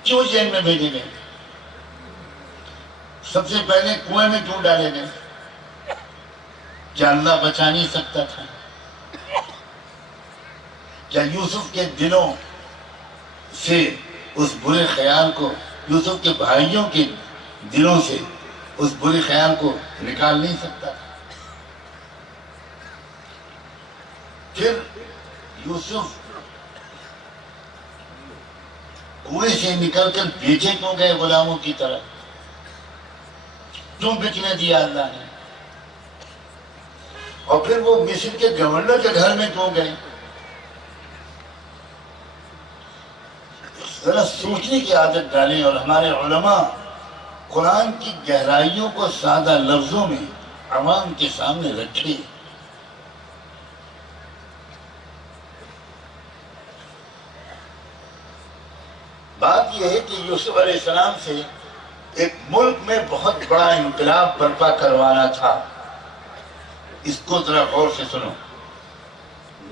کیوں جیل میں بھیجے گئے؟ سب سے پہلے کنویں میں کیوں ڈالے گئے؟ کیا اللہ بچا نہیں سکتا تھا؟ کیا یوسف کے دلوں سے اس برے خیال کو، یوسف کے بھائیوں کے دلوں سے اس برے خیال کو نکال نہیں سکتا تھا؟ پھر یوسف کنویں سے نکل کر بیچے کیوں گئے غلاموں کی طرح؟ کیوں بکنے دیا اللہ نے؟ اور پھر وہ مصر کے گورنر کے گھر میں کیوں گئے؟ ذرا سوچنے کی عادت ڈالیں اور ہمارے علماء قرآن کی گہرائیوں کو سادہ لفظوں میں عوام کے سامنے رکھیں۔ بات یہ ہے کہ یوسف علیہ السلام سے ایک ملک میں بہت بڑا انقلاب برپا کروانا تھا۔ اس کو ذرا غور سے سنو۔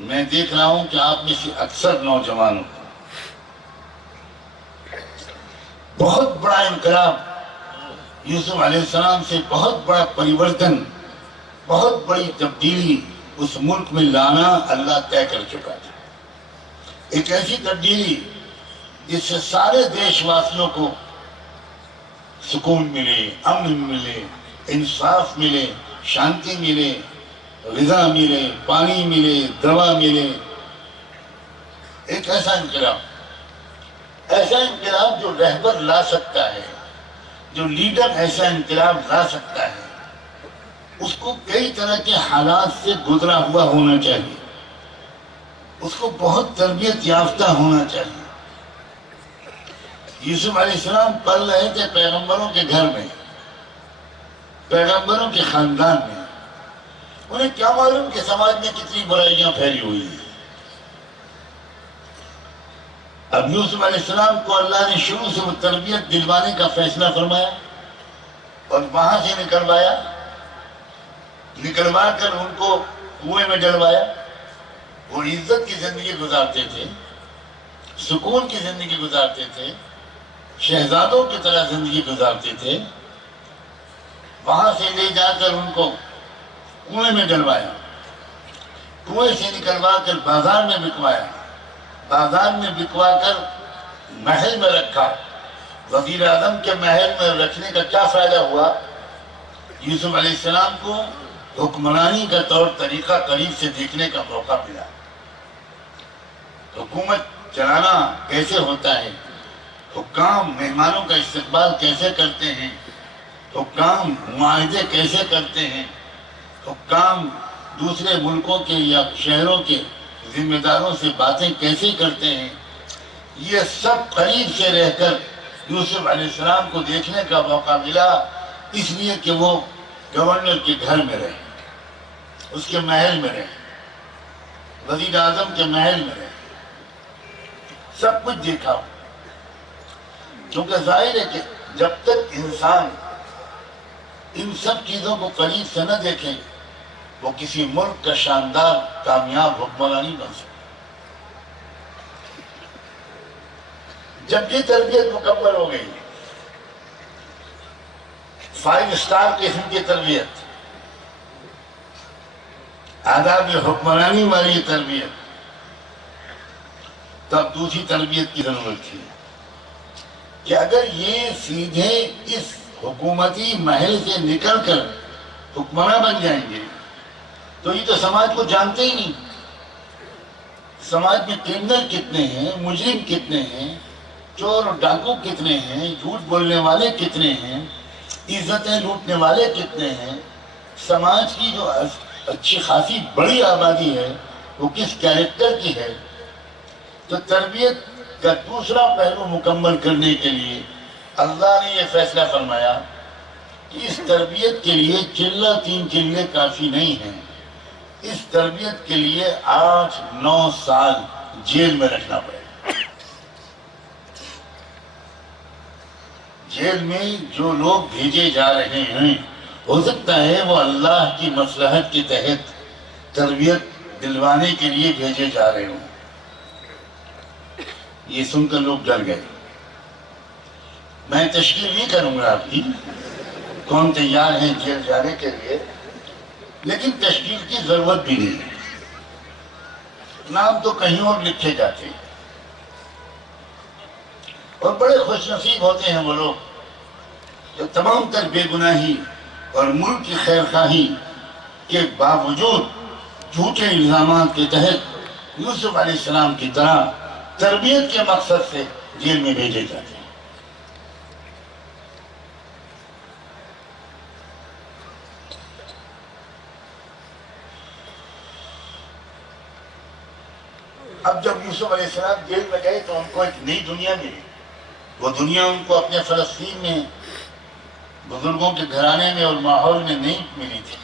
میں دیکھ رہا ہوں کہ آپ میں سے اکثر نوجوانوں کو بہت بڑا انقلاب، یوسف علیہ السلام سے بہت بڑا پریورتن، بہت بڑی تبدیلی اس ملک میں لانا اللہ طے کر چکا تھا۔ ایک ایسی تبدیلی جس سے سارے دیش واسیوں کو سکون ملے، امن ملے، انصاف ملے، شانتی ملے، غذا ملے، پانی ملے، دوا ملے۔ ایک ایسا انقلاب جو رہبر لا سکتا ہے، جو لیڈر ایسا انقلاب لا سکتا ہے، اس کو کئی طرح کے حالات سے گزرا ہوا ہونا چاہیے، اس کو بہت تربیت یافتہ ہونا چاہیے۔ یوسف علیہ السلام پل رہے تھے پیغمبروں کے گھر میں، پیغمبروں کے خاندان میں۔ انہیں کیا معلوم کہ سماج میں کتنی برائیاں پھیلی ہوئی ہیں۔ اب یوسف علیہ السلام کو اللہ نے شروع سے وہ تربیت دلوانے کا فیصلہ فرمایا اور وہاں سے نکلوا کر ان کو کنویں میں ڈلوایا۔ وہ عزت کی زندگی گزارتے تھے، سکون کی زندگی گزارتے تھے، شہزادوں کی طرح زندگی گزارتے تھے۔ وہاں سے لے جا کر ان کو کنویں میں ڈلوایا۔ کنویں سے نکلوا کر بازار میں بکوایا، بازار میں بکوا کر محل میں رکھا۔ وزیر اعظم کے محل میں رکھنے کا کیا فائدہ ہوا؟ یوسف علیہ السلام کو حکمرانی کا طور طریقہ قریب سے دیکھنے کا موقع ملا۔ حکومت چلانا کیسے ہوتا ہے، حکام مہمانوں کا استقبال کیسے کرتے ہیں، حکام معاہدے کیسے کرتے ہیں، حکام دوسرے ملکوں کے یا شہروں کے ذمہ داروں سے باتیں کیسے کرتے ہیں، یہ سب قریب سے رہ کر یوسف علیہ السلام کو دیکھنے کا موقع ملا، اس لیے کہ وہ گورنر کے گھر میں رہے، اس کے محل میں رہے، وزیر اعظم کے محل میں رہے، سب کچھ دیکھا۔ کیونکہ ظاہر ہے کہ جب تک انسان ان سب چیزوں کو قریب سے نہ دیکھیں وہ کسی ملک کا شاندار کامیاب حکمران نہیں بن سکتا۔ جب یہ تربیت مکمل ہو گئی، 5 اسٹار قسم کی تربیت، آداب حکمرانی والی تربیت، تب دوسری تربیت کی ضرورت تھی کہ اگر یہ سیدھے اس حکومتی محل سے نکل کر حکمراں بن جائیں گے تو یہ تو سماج کو جانتے ہی نہیں، سماج میں کرمنل کتنے ہیں، مجرم کتنے ہیں، چور اور ڈاکو کتنے ہیں، جھوٹ بولنے والے کتنے ہیں، عزتیں لوٹنے والے کتنے ہیں، سماج کی جو اچھی خاصی بڑی آبادی ہے وہ کس کیریکٹر کی ہے۔ تو تربیت کا دوسرا پہلو مکمل کرنے کے لیے اللہ نے یہ فیصلہ فرمایا کہ اس تربیت کے لیے چلہ 3 چلے کافی نہیں ہیں، اس تربیت کے لیے 8-9 سال جیل میں رکھنا پڑے گا۔ جیل میں جو لوگ بھیجے جا رہے ہیں ہو سکتا ہے وہ اللہ کی مصلحت کے تحت تربیت دلوانے کے لیے بھیجے جا رہے ہوں۔ یہ سن کر لوگ ڈر گئے۔ میں تشکیل نہیں کروں گا آپ کی کون تیار ہیں جیل جانے کے لیے، لیکن تشکیل کی ضرورت بھی نہیں ہے، نام تو کہیں اور لکھے جاتے ہیں۔ اور بڑے خوش نصیب ہوتے ہیں وہ لوگ جو تمام تر بے گناہی اور ملک کی خیر خواہی کے باوجود جھوٹے الزامات کے تحت یوسف علیہ السلام کی طرح تربیت کے مقصد سے جیل میں بھیجے جاتے ہیں۔ اب جب یوسف علیہ السلام جیل میں گئے تو ان کو ایک نئی دنیا ملی۔ وہ دنیا ان کو اپنے فلسطین میں بزرگوں کے گھرانے میں اور ماحول میں نہیں ملی تھی،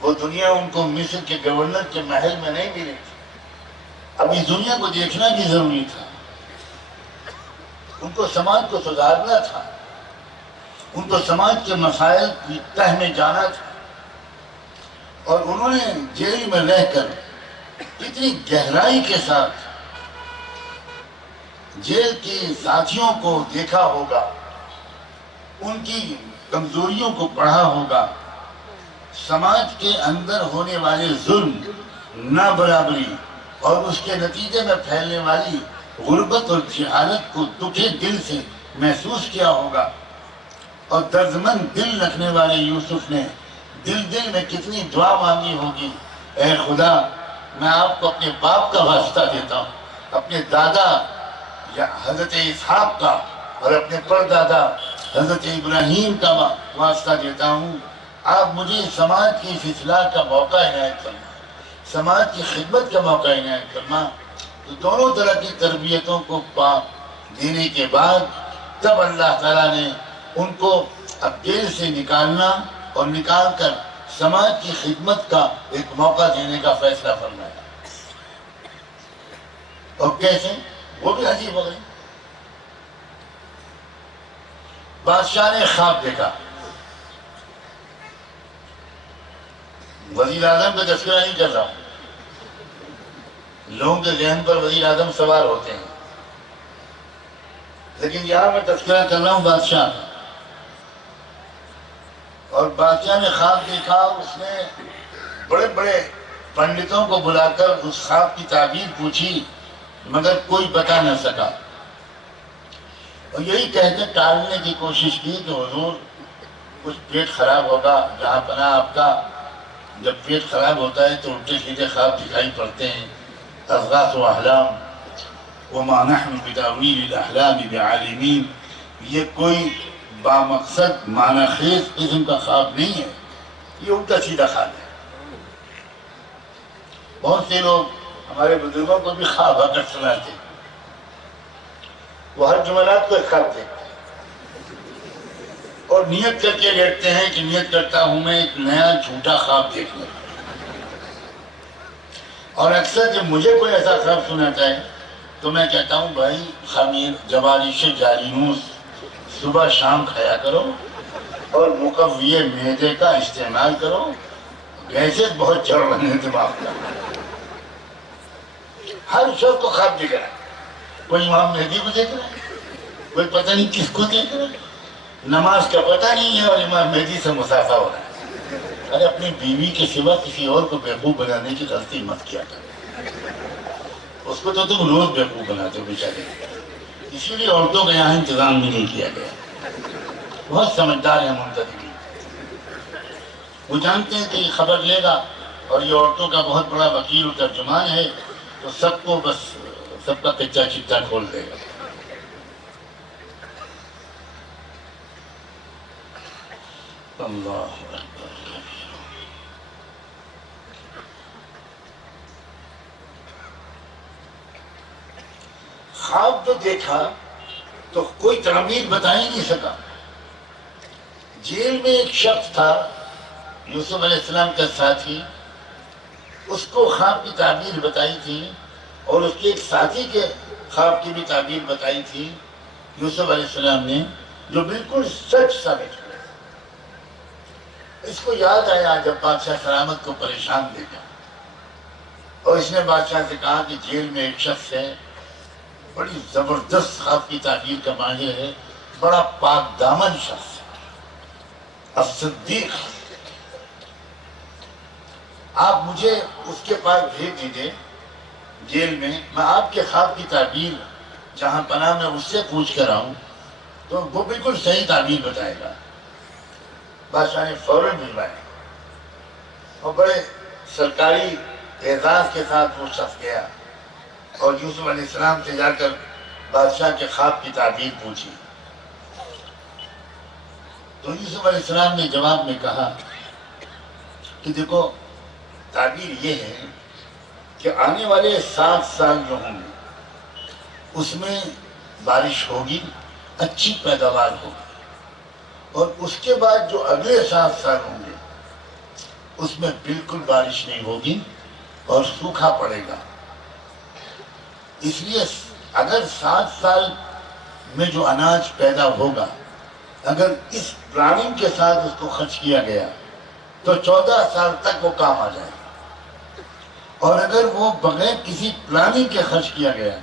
وہ دنیا ان کو مصر کے گورنر کے محل میں نہیں ملی تھی۔ اب اس دنیا کو دیکھنا بھی ضروری تھا، ان کو سماج کو سدھارنا تھا، ان کو سماج کے مسائل کی تہ میں جانا تھا، اور انہوں نے جیل میں رہ کر کتنی گہرائی کے ساتھ جیل کے ساتھیوں کو دیکھا ہوگا، ان کی کمزوریوں کو پڑھا ہوگا، سماج کے اندر ہونے والے ظلم، نابرابری اور اس کے نتیجے میں پھیلنے والی غربت اور جہالت کو دکھے دل سے محسوس کیا ہوگا۔ اور دردمند دل رکھنے والے یوسف نے دل میں کتنی دعا مانگی ہوگی، اے خدا میں آپ کو اپنے باپ کا واسطہ دیتا ہوں، اپنے دادا یا حضرت اسحاق کا اور اپنے پردادا حضرت ابراہیم کا واسطہ دیتا ہوں، آپ مجھے سماج کی اس اصلاح کا موقع عنایت کرنا، سماج کی خدمت کا موقع عنایت کرنا۔ تو دونوں طرح کی تربیتوں کو دینے کے بعد تب اللہ تعالیٰ نے ان کو اب جیل سے نکالنا اور نکال کر سماج کی خدمت کا ایک موقع دینے کا فیصلہ فرمایا۔ اور کیسے؟ وہ بھی عجیب ہو گئی۔ بادشاہ نے خواب دیکھا، وزیر اعظم کا تذکرہ نہیں کر رہا ہوں، لوگوں کے ذہن پر وزیر اعظم سوار ہوتے ہیں، لیکن یہاں میں تذکرہ کر رہا ہوں بادشاہ کا۔ اور بادشاہ نے خواب دیکھا، اس نے بڑے بڑے پنڈتوں کو بلا کر اس خواب کی تعبیر پوچھی مگر کوئی بتا نہ سکا، اور یہی کہہ کے ٹالنے کی کوشش کی کہ حضور کچھ پیٹ خراب ہوگا، جہاں پناہ آپ کا جب پیٹ خراب ہوتا ہے تو الٹے سیدھے خواب دکھائی پڑتے ہیں، اضغاث و احلام، وما نحن بتاویل الاحلام بعالمین، یہ کوئی بامقصد معنی خیز قسم کا خواب نہیں ہے، یہ الٹا سیدھا خواب ہے۔ بہت سے لوگ ہمارے بزرگوں کو بھی خواب آ کر سناتے، وہ ہر جمعرات کو ایک خواب دیکھتے اور نیت کر کے لیٹتے ہیں کہ نیت کرتا ہوں میں ایک نیا جھوٹا خواب دیکھنے، اور اکثر جب مجھے کوئی ایسا خواب سناتا ہے تو میں کہتا ہوں بھائی خمیر جوالش جالینوس صبح شام کھایا کرو اور مقوی معدے کا استعمال کرو، گیسز بہت چڑھ رہے ہیں دماغ کا۔ ہر شخص کو خواب دیکھ رہا ہے، کوئی امام مہدی کو دیکھ رہا ہے، کوئی پتہ نہیں کس کو دیکھ رہا ہے، نماز کا پتہ نہیں ہے اور امام مہدی سے مسافہ ہو رہا ہے۔ ارے اپنی بیوی کے سوا کسی اور کو بیوقوف بنانے کی غلطی مت کیا کرو، اس کو تو تم روز بیوقوف بناتے ہو بیچارے، اسی لیے عورتوں کا یہاں انتظام بھی نہیں کیا گیا۔ بہت سمجھدار ہیں منتظمین، وہ جانتے ہیں کہ یہ خبر لے گا اور یہ عورتوں کا بہت بڑا وکیل و ترجمان ہے تو سب کو بس سب کا کچا چٹا کھول دے گا۔ اللہ اکبر۔ خواب تو دیکھا تو کوئی تعبیر بتا ہی نہیں سکا۔ جیل میں ایک شخص تھا یوسف علیہ السلام کا ساتھی، اس کو خواب کی تعبیر بتائی تھی اور اس کے ایک ساتھی کے خواب کی بھی تعبیر بتائی تھی یوسف علیہ السلام نے، جو بالکل سچ ثابت ہوئی۔ اس کو یاد آیا جب بادشاہ سلامت کو پریشان دیکھا، اور اس نے بادشاہ سے کہا کہ جیل میں ایک شخص ہے، بڑی زبردست خواب کی تعبیر کا ماہر ہے، بڑا پاک دامن شخص ہے، الصدیق، آپ مجھے اس کے پاس بھیج دیجئے جیل میں آپ کے خواب کی تعبیر جہاں پناہ میں اس سے پوچھ کر آؤں تو وہ بالکل صحیح تعبیر بتائے گا۔ بادشاہ نے فوراً بھجوایا اور بڑے سرکاری اعزاز کے ساتھ وہ شخص گیا اور یوسف علیہ السلام سے جا کر بادشاہ کے خواب کی تعبیر پوچھی۔ تو یوسف علیہ السلام نے جواب میں کہا کہ دیکھو تعبیر یہ ہے کہ آنے والے 7 سال جو ہوں گے اس میں بارش ہوگی، اچھی پیداوار ہوگی، اور اس کے بعد جو اگلے 7 سال ہوں گے اس میں بالکل بارش نہیں ہوگی اور سوکھا پڑے گا۔ اس لیے اگر 7 سال میں جو اناج پیدا ہوگا اگر اس پلاننگ کے ساتھ اس کو خرچ کیا گیا تو 14 سال تک وہ کام آ جائے گا، اور اگر وہ بغیر کسی پلاننگ کے خرچ کیا گیا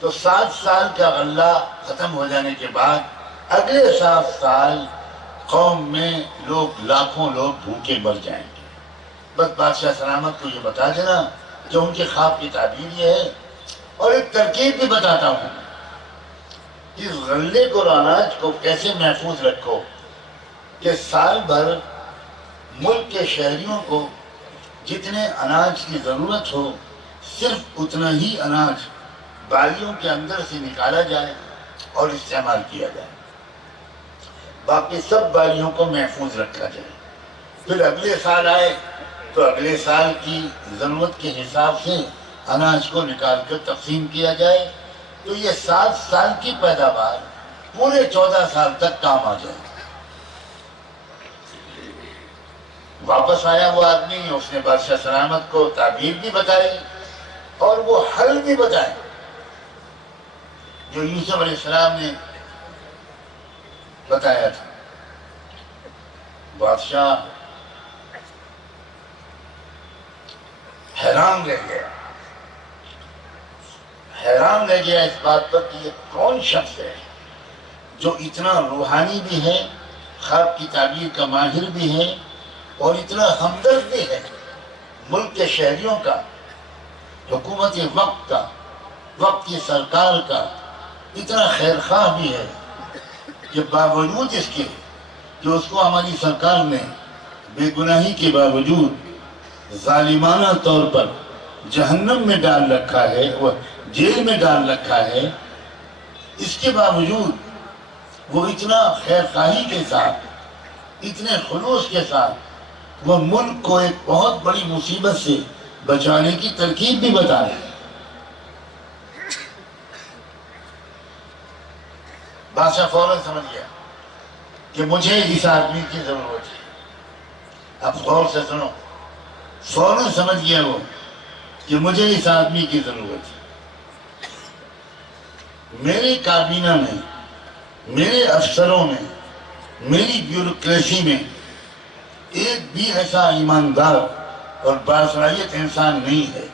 تو 7 سال کا غلہ ختم ہو جانے کے بعد اگلے 7 سال قوم میں لاکھوں لوگ بھوکے مر جائیں گے۔ بس بادشاہ سلامت کو یہ بتا دینا کہ ان کے خواب کی تعبیر یہ ہے، اور ایک ترکیب بھی بتاتا ہوں، اس غلے کو اور اناج کو کیسے محفوظ رکھو کہ سال بھر ملک کے شہریوں کو جتنے اناج کی ضرورت ہو صرف اتنا ہی اناج بالیوں کے اندر سے نکالا جائے اور استعمال کیا جائے، باقی سب بالیوں کو محفوظ رکھا جائے۔ پھر اگلے سال آئے تو اگلے سال کی ضرورت کے حساب سے اناج کو نکال کر تقسیم کیا جائے، تو یہ 7 سال کی پیداوار پورے 14 سال تک کام آ جائے۔ واپس آیا وہ آدمی، اس نے بادشاہ سلامت کو تعبیر بھی بتائی اور وہ حل بھی بتائے جو یوسف علیہ السلام نے بتایا تھا۔ بادشاہ حیران رہ گیا اس بات پر کہ یہ کون شخص ہے جو اتنا روحانی بھی ہے، خواب کی تعبیر کا ماہر بھی ہے اور اتنا ہمدرد بھی ہے، ملک کے شہریوں کا، حکومت وقت کا، وقت کی سرکار کا اتنا خیر خواہ بھی ہے کہ باوجود اس کے کہ اس کو ہماری سرکار نے بے گناہی کے باوجود ظالمانہ طور پر جہنم میں ڈال رکھا ہے، وہ جیل میں ڈال رکھا ہے، اس کے باوجود وہ اتنا خیر خواہی کے ساتھ، اتنے خلوص کے ساتھ وہ ملک کو ایک بہت بڑی مصیبت سے بچانے کی ترکیب بھی بتا رہے ہیں۔ بادشاہ فوراً سمجھ گیا کہ مجھے اس آدمی کی ضرورت ہے۔ اب غور سے سنو، فوراً سمجھ گیا وہ کہ مجھے اس آدمی کی ضرورت ہے۔ میری کابینہ میں، میرے افسروں میں، میری بیوروکریسی میں ایک بھی ایسا ایماندار اور باصلاحیت انسان نہیں ہے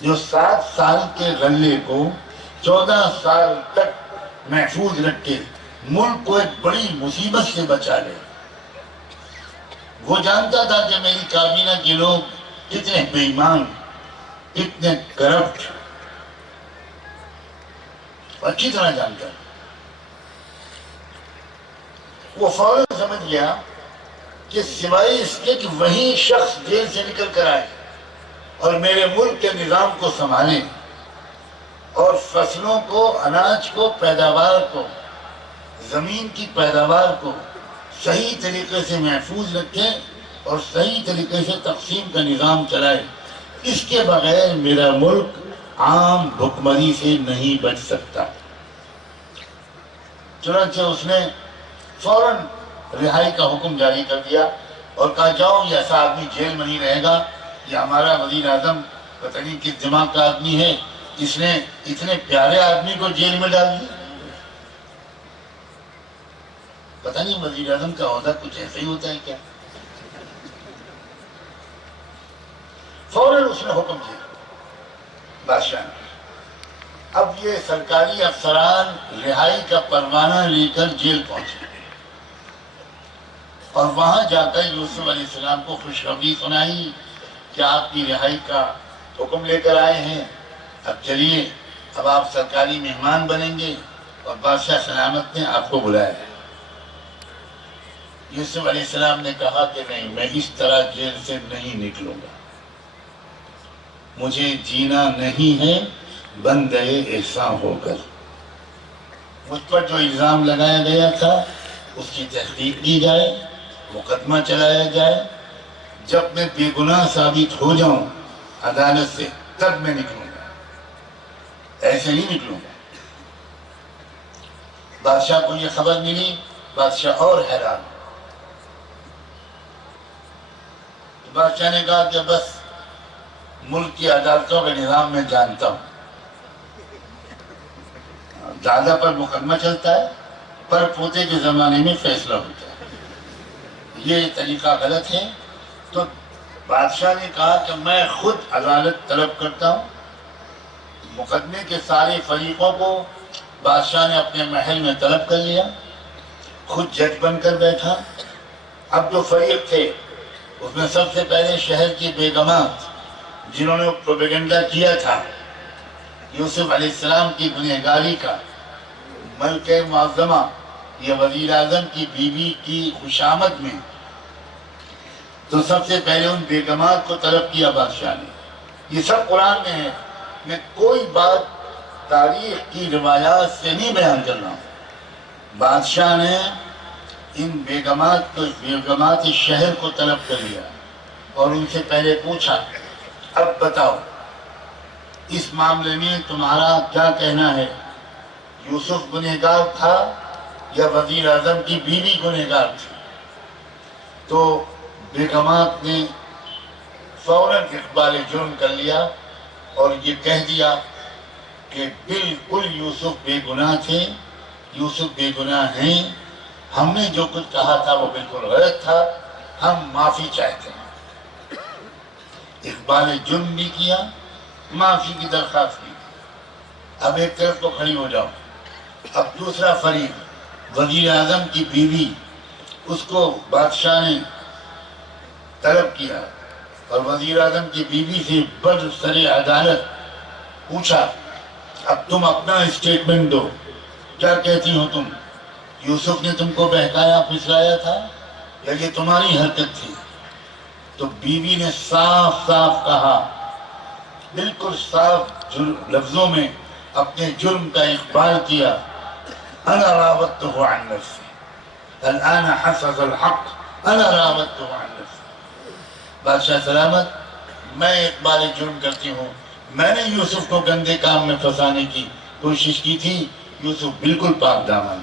جو 7 سال کے غلے کو 14 سال تک محفوظ رکھ کے ملک کو ایک بڑی مصیبت سے بچا لے۔ وہ جانتا تھا کہ میری کابینہ کے لوگ کتنے بے ایمان، کتنے کرپٹ، اچھی طرح جانتا ہے۔ وہ فوراً سمجھ گیا کہ سوائے اس کے کہ وہی شخص جیل سے نکل کر آئے اور میرے ملک کے نظام کو سنبھالے اور فصلوں کو، اناج کو، پیداوار کو، زمین کی پیداوار کو صحیح طریقے سے محفوظ رکھے اور صحیح طریقے سے تقسیم کا نظام چلائے، اس کے بغیر میرا ملک عام بھکمری سے نہیں بچ سکتا۔ چنانچہ اس نے فوراً رہائی کا حکم جاری کر دیا اور کہا جاؤ، یہ ایسا آدمی جیل میں نہیں رہے گا، یہ ہمارا وزیر اعظم پتہ نہیں کس دماغ کا آدمی ہے، اس نے اتنے پیارے آدمی کو جیل میں ڈال دیا۔ پتہ نہیں وزیر اعظم کا عہدہ کچھ ایسا ہی ہوتا ہے کیا؟ فوراً اس نے حکم دیا بادشاہ نے۔ اب یہ سرکاری افسران رہائی کا پروانہ لے کر جیل پہنچے اور وہاں جا کر یوسف علیہ السلام کو خوشخبری سنائی کہ آپ کی رہائی کا حکم لے کر آئے ہیں، اب چلیے، اب آپ سرکاری مہمان بنیں گے، اور بادشاہ سلامت نے آپ کو بلایا ہے۔ یوسف علیہ السلام نے کہا کہ نہیں، میں اس طرح جیل سے نہیں نکلوں گا، مجھے جینا نہیں ہے بندے احسان ہو کر۔ مجھ پر جو الزام لگایا گیا تھا اس کی تحقیق کی جائے، مقدمہ چلایا جائے، جب میں بے گناہ ثابت ہو جاؤں عدالت سے تب میں نکلوں گا، ایسے نہیں نکلوں گا۔ بادشاہ کو یہ خبر ملی، بادشاہ اور حیران۔ بادشاہ نے کہا کہ بس ملک کی عدالتوں کا نظام میں جانتا ہوں، دادا پر مقدمہ چلتا ہے، پر پوتے کے زمانے میں فیصلہ ہوتا ہے، یہ طریقہ غلط ہے۔ تو بادشاہ نے کہا کہ میں خود عدالت طلب کرتا ہوں۔ مقدمے کے سارے فریقوں کو بادشاہ نے اپنے محل میں طلب کر لیا، خود جج بن کر بیٹھا۔ اب جو فریق تھے اس میں سب سے پہلے شہر کی بیگمات، جنہوں نے پروپیگنڈا کیا تھا یوسف علیہ السلام کی گنہگاری کا، ملکہ معظمہ یہ وزیر اعظم کی بیوی کی خوشامد میں، تو سب سے پہلے ان بیگمات کو طلب کیا بادشاہ نے۔ یہ سب قرآن میں ہے، میں کوئی بات تاریخ کی روایات سے نہیں بیان کر رہا ہوں۔ بادشاہ نے ان بیگمات شہر کو طلب کر لیا اور ان سے پہلے پوچھا، اب بتاؤ اس معاملے میں تمہارا کیا کہنا ہے، یوسف گنہگار تھا یا وزیر اعظم کی بیوی گنہگار تھی؟ تو بیگمات نے فوراً اقبال جرم کر لیا اور یہ کہہ دیا کہ بالکل یوسف بے گناہ تھے، یوسف بے گناہ ہیں، ہم نے جو کچھ کہا تھا وہ بالکل غلط تھا، ہم معافی چاہتے ہیں۔ اقبال جرم بھی کیا، معافی کی درخواست کی۔ اب ایک طرف تو کھڑی ہو جاؤ، اب دوسرا فریق وزیر اعظم کی بیوی، اس کو بادشاہ نے طلب کیا اور وزیر اعظم کی بیوی سے برسر عدالت پوچھا اب تم اپنا اسٹیٹمنٹ دو، کیا کہتی ہو تم؟ یوسف نے تم کو بہکایا پھسلایا تھا یا یہ تمہاری حرکت تھی؟ تو بیوی نے صاف صاف کہا، بالکل صاف لفظوں میں اپنے جرم کا اقبال کیا، انا راودته عن نفسه الان حصل الحق انا راودته عن نفسه۔ بادشاہ سلامت، میں اقبال جرم کرتی ہوں، میں نے یوسف کو گندے کام میں پھنسانے کی کوشش کی تھی، یوسف بالکل پاک دامن،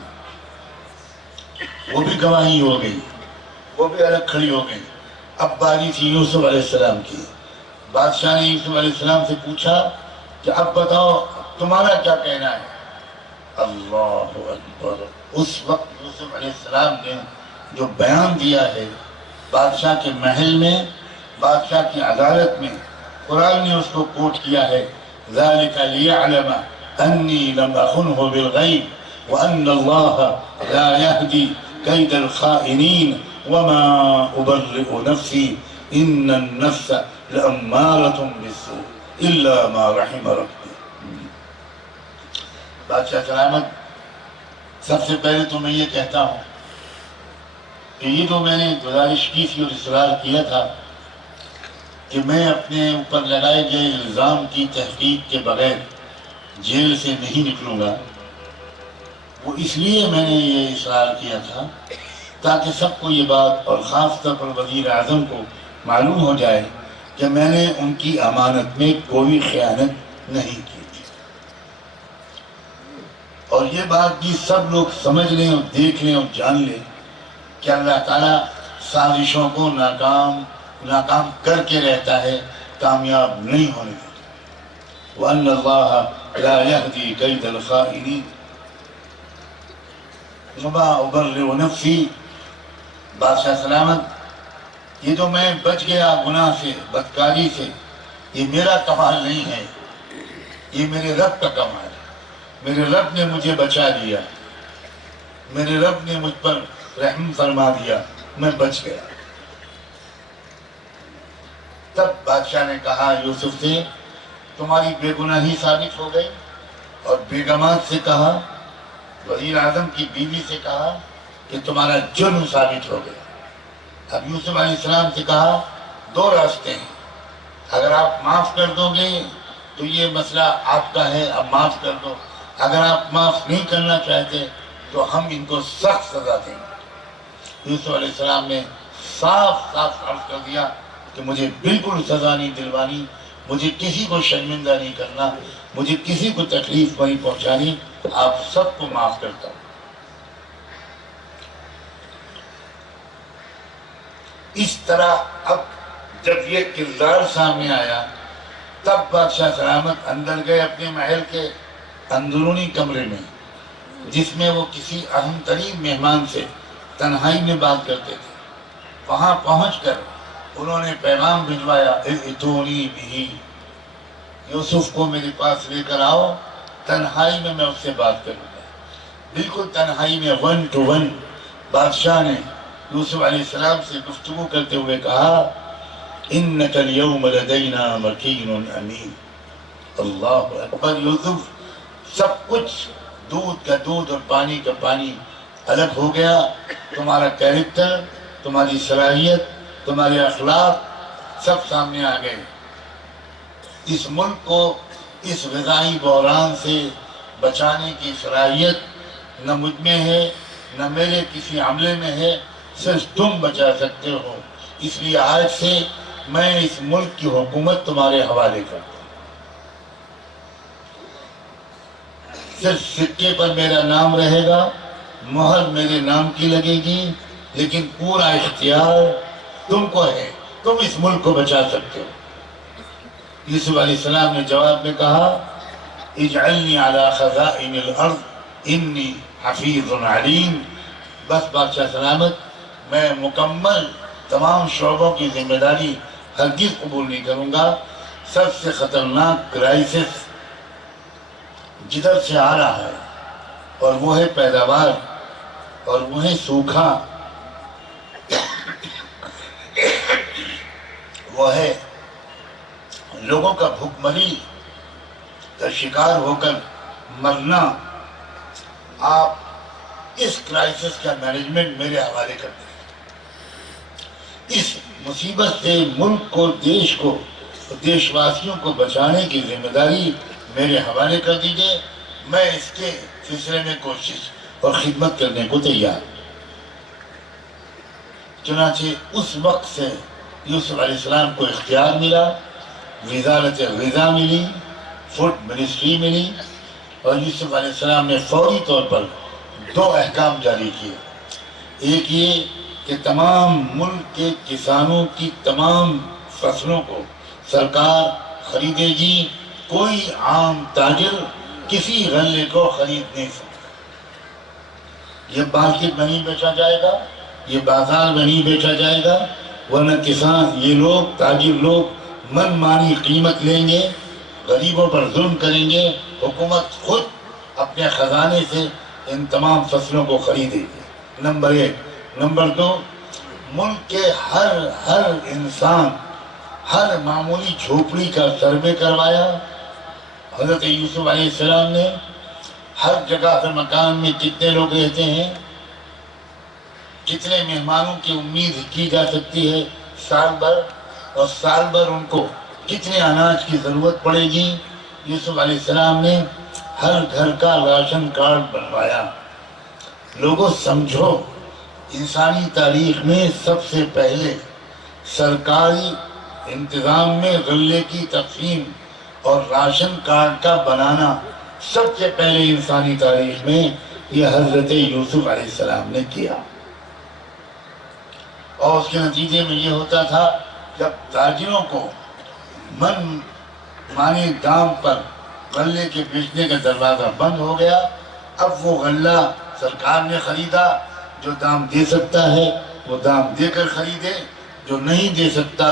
وہ بھی گواہی ہو گئی، وہ بھی الگ کھڑی ہو گئی۔ اب باری تھی یوسف علیہ السلام کی۔ بادشاہ نے یوسف علیہ السلام سے پوچھا کہ اب بتاؤ تمہارا کیا کہنا ہے؟ اللہ اکبر! اس وقت یوسف علیہ السلام نے جو بیان دیا ہے بادشاہ کے محل میں، بادشاہ کی عدالت میں، قرآن نے اس کو کوٹ کیا ہے، ذَلِكَ لِيَعْلَمَ أَنِّي لَمْ أَخُنْهُ بِالْغَيْبِ وَأَنَّ اللَّهَ لَا يَهْدِي كَيْدَ الْخَائِنِينَ وَمَا أُبَرِّئُ نَفْسِي إِنَّ النَّفْسَ لَأَمَّارَةٌ بِالسُّوءِ إِلَّا مَا رَحِمَ رَبِّي۔ بادشاہ سلامت، سب سے پہلے تو میں یہ کہتا ہوں کہ یہ تو میں نے گزارش کی تھی اور اصرار کیا تھا کہ میں اپنے اوپر لگائے گئے الزام کی تحقیق کے بغیر جیل سے نہیں نکلوں گا۔ وہ اس لیے میں نے یہ اصرار کیا تھا تاکہ سب کو یہ بات اور خاص طور پر وزیر اعظم کو معلوم ہو جائے کہ میں نے ان کی امانت میں کوئی خیانت نہیں کی تھی، اور یہ بات بھی سب لوگ سمجھ لیں اور دیکھ لیں اور جان لیں کہ اللہ تعالیٰ سازشوں کو ناکام کر کے رہتا ہے، کامیاب نہیں ہونے دیتا۔ وَأَنَّ اللَّهَ لَا يَهْدِي كَيْدَ الْخَائِنِينَ وَمَا أُبَرِّئُ نَفْسِي۔ بادشاہ سلامت، یہ جو میں بچ گیا گناہ سے، بدکاری سے، یہ میرا کمال نہیں ہے، یہ میرے رب کا کمال ہے۔ میرے رب نے مجھے بچا لیا، میرے رب نے مجھ پر رحم فرما دیا، میں بچ گیا۔ تب بادشاہ نے کہا یوسف سے، تمہاری بے گناہی ثابت ہو گئی، اور بیگمات سے کہا، وزیر اعظم کی بیوی سے کہا کہ تمہارا جرم ثابت ہو گیا۔ اب یوسف علیہ السلام سے کہا دو راستے ہیں، اگر آپ معاف کر دو گے تو یہ مسئلہ آپ کا ہے، اب معاف کر دو، اگر آپ معاف نہیں کرنا چاہتے تو ہم ان کو سخت سزا دیں گے۔ یوسف علیہ السلام نے صاف صاف عرض کر دیا کہ مجھے بالکل سزا نہیں دلوانی، مجھے کسی کو شرمندہ نہیں کرنا، مجھے کسی کو تکلیف نہیں پہنچانی، آپ سب کو معاف کرتا ہوں۔ اس طرح اب جب یہ کردار سامنے آیا تب بادشاہ سلامت اندر گئے اپنے محل کے اندرونی کمرے میں، جس میں وہ کسی اہم ترین مہمان سے تنہائی میں بات کرتے تھے۔ وہاں پہنچ کر انہوں نے پیغام بھجوایا، ائتونی بہ، یوسف کو میرے پاس لے کر آؤ، تنہائی میں اس سے بات کروں گا۔ بالکل تنہائی میں 1 to 1 بادشاہ نے یوسف علیہ السلام سے گفتگو کرتے ہوئے کہا، انک اليوم لدینا مکین امین۔ اللہ اکبر! یوسف، سب کچھ دودھ کا دودھ اور پانی کا پانی الگ ہو گیا، تمہارا کیریکٹر، تمہاری صلاحیت، تمہارے اخلاق سب سامنے آ گئے۔ اس ملک کو اس غذائی بحران سے بچانے کی صلاحیت نہ مجھ میں ہے، نہ میرے کسی عملے میں ہے، صرف تم بچا سکتے ہو۔ اس لیے آج سے میں اس ملک کی حکومت تمہارے حوالے کرتا ہوں۔ صرف سکے پر میرا نام رہے گا، مہر میرے نام کی لگے گی، لیکن پورا اختیار تم کو ہے، تم اس ملک کو بچا سکتے ہو۔ یوسف علیہ السلام نے جواب میں کہا، اجعلنی علی خزائن الارض انی حفیظ علیم۔ بس بادشاہ سلامت، میں مکمل تمام شعبوں کی ذمہ داری ہرگز قبول نہیں کروں گا۔ سب سے خطرناک کرائسس جدھر سے آ رہا ہے، اور وہ ہے پیداوار، اور وہ ہے سوکھا، وہ ہے لوگوں کا بھوک مری کا شکار ہو کر مرنا. آپ اس کرائسس کا مینجمنٹ میرے حوالے کر دیں. اس مصیبت سے ملک کو، دیش کو، دیش واسیوں کو بچانے کی ذمہ داری میرے حوالے کر دیجئے. میں اس کے سلسلے میں کوشش اور خدمت کرنے کو تیار. چنانچہ اس وقت سے یوسف علیہ السلام کو اختیار ملا، وزارت غذا ملی، فوڈ منسٹری ملی، اور یوسف علیہ السلام نے فوری طور پر 2 احکام جاری کیے. ایک یہ کہ تمام ملک کے کسانوں کی تمام فصلوں کو سرکار خریدے گی. کوئی عام تاجر کسی غلے کو خرید نہیں سکتا. یہ مارکیٹ میں نہیں بیچا جائے گا، یہ بازار میں نہیں بیچا جائے گا، ورنہ کسان، یہ لوگ، تاجر لوگ من مانی قیمت لیں گے، غریبوں پر ظلم کریں گے. حکومت خود اپنے خزانے سے ان تمام فصلوں کو خریدے گی. نمبر 1. نمبر 2، ملک کے ہر انسان، ہر معمولی جھوپڑی کا سروے کروایا. حضرت یوسف علیہ السلام نے ہر جگہ، ہر مکان میں کتنے لوگ رہتے ہیں، کتنے مہمانوں کی امید کی جا سکتی ہے سال بھر، اور سال بھر ان کو کتنے اناج کی ضرورت پڑے گی. یوسف علیہ السلام نے ہر گھر کا راشن کارڈ بنوایا. لوگوں سمجھو، انسانی تاریخ میں سب سے پہلے سرکاری انتظام میں غلے کی تقسیم اور راشن کارڈ کا بنانا سب سے پہلے انسانی تاریخ میں یہ حضرت یوسف علیہ السلام نے کیا. اور اس کے نتیجے میں یہ ہوتا تھا، جب تاجروں کو من مانی دام پر غلے کے بیچنے کا دروازہ بند ہو گیا، اب وہ غلہ سرکار نے خریدا. جو دام دے سکتا ہے وہ دام دے کر خریدے، جو نہیں دے سکتا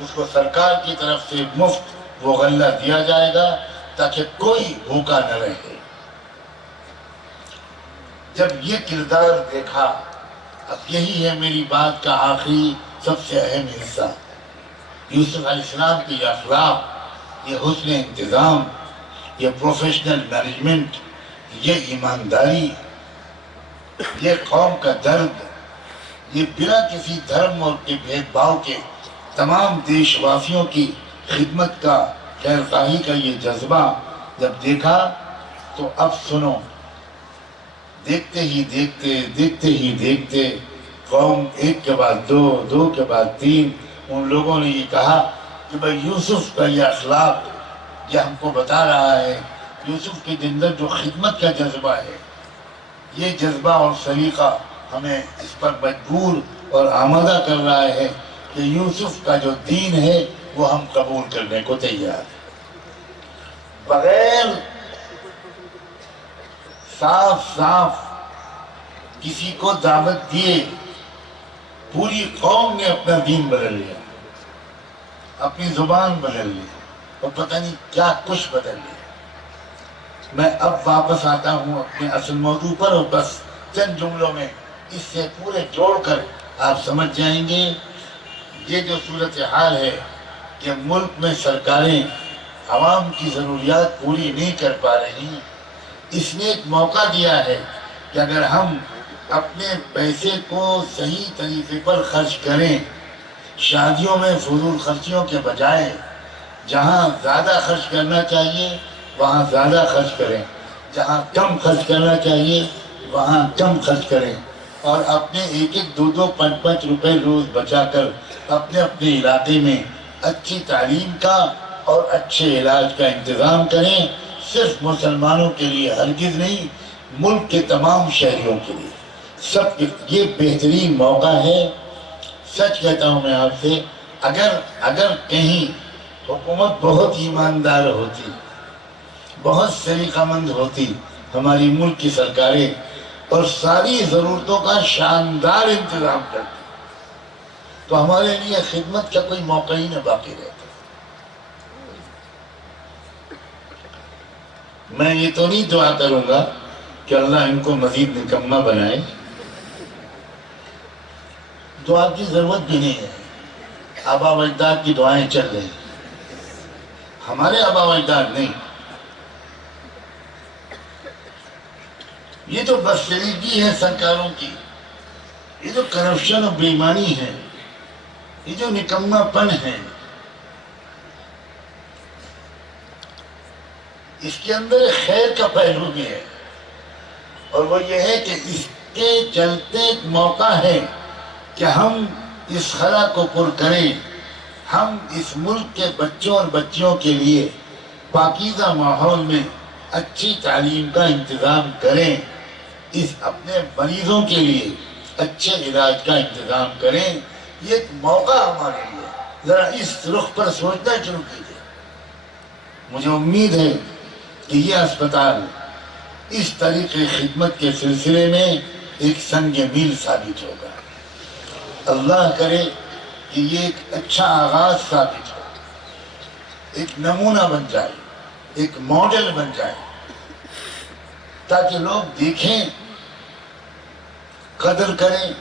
اس کو سرکار کی طرف سے مفت وہ غلہ دیا جائے گا تاکہ کوئی بھوکا نہ رہے. جب یہ کردار دیکھا، اب یہی ہے میری بات کا آخری سب سے اہم حصہ. یوسف علیہ السلام کی یہ اخلاق، یہ حسن انتظام، یہ پروفیشنل مینجمنٹ، یہ ایمانداری، یہ قوم کا درد، یہ بلا کسی دھرم اور کے بھید بھاؤ کے تمام دیش واسیوں کی خدمت کا، خیر خواہی کا یہ جذبہ جب دیکھا تو اب سنو، دیکھتے ہی دیکھتے قوم ایک کے بعد 2، 2 کے بعد 3، ان لوگوں نے یہ کہا کہ بھئی یوسف کا یہ اخلاق یہ ہم کو بتا رہا ہے، یوسف کے اندر جو خدمت کا جذبہ ہے، یہ جذبہ اور سلیقہ ہمیں اس پر مجبور اور آمادہ کر رہا ہے کہ یوسف کا جو دین ہے وہ ہم قبول کرنے کو تیار ہیں. بغیر صاف کسی کو دعوت دیے پوری قوم نے اپنا دین بدل لیا، اپنی زبان بدل لی، اور پتہ نہیں کیا کچھ بدل لیا. میں اب واپس آتا ہوں اپنے اصل موضوع پر، اور بس چند جملوں میں اس سے پورے جوڑ کر آپ سمجھ جائیں گے. یہ جو صورتحال ہے کہ ملک میں سرکاریں عوام کی ضروریات پوری نہیں کر پا رہی، اس نے ایک موقع دیا ہے کہ اگر ہم اپنے پیسے کو صحیح طریقے پر خرچ کریں، شادیوں میں فضول خرچیوں کے بجائے جہاں زیادہ خرچ کرنا چاہیے وہاں زیادہ خرچ کریں، جہاں کم خرچ کرنا چاہیے وہاں کم خرچ کریں، اور اپنے 1، 2، 5 روپے روز بچا کر اپنے علاقے میں اچھی تعلیم کا اور اچھے علاج کا انتظام کریں. صرف مسلمانوں کے لیے ہرگز نہیں، ملک کے تمام شہریوں کے لیے سب کے یہ بہترین موقع ہے. سچ کہتا ہوں میں آپ سے، اگر کہیں حکومت بہت ایماندار ہوتی، بہت سلیقہ مند ہوتی، ہماری ملک کی سرکاریں، اور ساری ضرورتوں کا شاندار انتظام کرتی، تو ہمارے لیے خدمت کا کوئی موقع ہی نہ باقی رہتا. میں یہ تو نہیں دعا کروں گا کہ اللہ ان کو مزید نکمہ بنائے، دعا کی ضرورت بھی نہیں ہے. آبا و اجداد کی دعائیں چل رہی ہیں، ہمارے آبا و اجداد نہیں۔ یہ تو بدسلیقگی ہے سرکاروں کی، یہ جو کرپشن اور بے ایمانی ہے، یہ جو نکما پن ہے، اس کے اندر خیر کا پہلو بھی ہے، اور وہ یہ ہے کہ اس کے چلتے ایک موقع ہے کہ ہم اس خلا کو پر کریں، ہم اس ملک کے بچوں اور بچیوں کے لیے پاکیزہ ماحول میں اچھی تعلیم کا انتظام کریں، اس اپنے مریضوں کے لیے اچھے علاج کا انتظام کریں۔ یہ ایک موقع ہمارے لیے، ذرا اس رخ پر سوچنا شروع کیجیے۔ مجھے امید ہے کہ یہ اسپتال اس طریقے خدمت کے سلسلے میں ایک سنگ میل ثابت ہوگا۔ اللہ کرے کہ یہ ایک اچھا آغاز ثابت ہو، ایک نمونہ بن جائے، ایک ماڈل بن جائے، تاکہ لوگ دیکھیں، قدر کریں،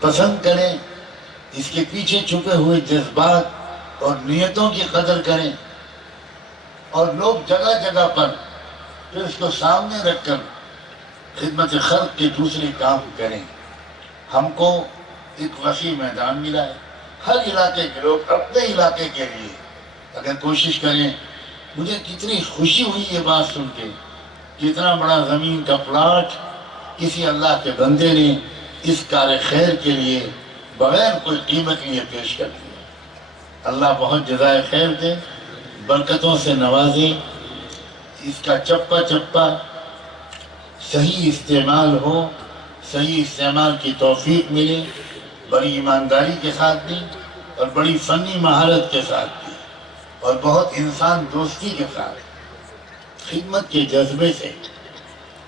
پسند کریں، اس کے پیچھے چھپے ہوئے جذبات اور نیتوں کی قدر کریں، اور لوگ جگہ جگہ پر پھر اس کو سامنے رکھ کر خدمت خلق کے دوسرے کام کریں۔ ہم کو ایک وسیع میدان ملا ہے، ہر علاقے کے لوگ اپنے علاقے کے لیے اگر کوشش کریں۔ مجھے کتنی خوشی ہوئی یہ بات سن کے، کتنا بڑا زمین کا پلاٹ کسی اللہ کے بندے نے اس کار خیر کے لیے بغیر کوئی قیمت لیے پیش کر دیا۔ اللہ بہت جزائے خیر دے، برکتوں سے نوازے، اس کا چپا چپا صحیح استعمال ہو، صحیح استعمال کی توفیق ملے، بڑی ایمانداری کے ساتھ بھی اور بڑی فنی مہارت کے ساتھ بھی، اور بہت انسان دوستی کے ساتھ خدمت کے جذبے سے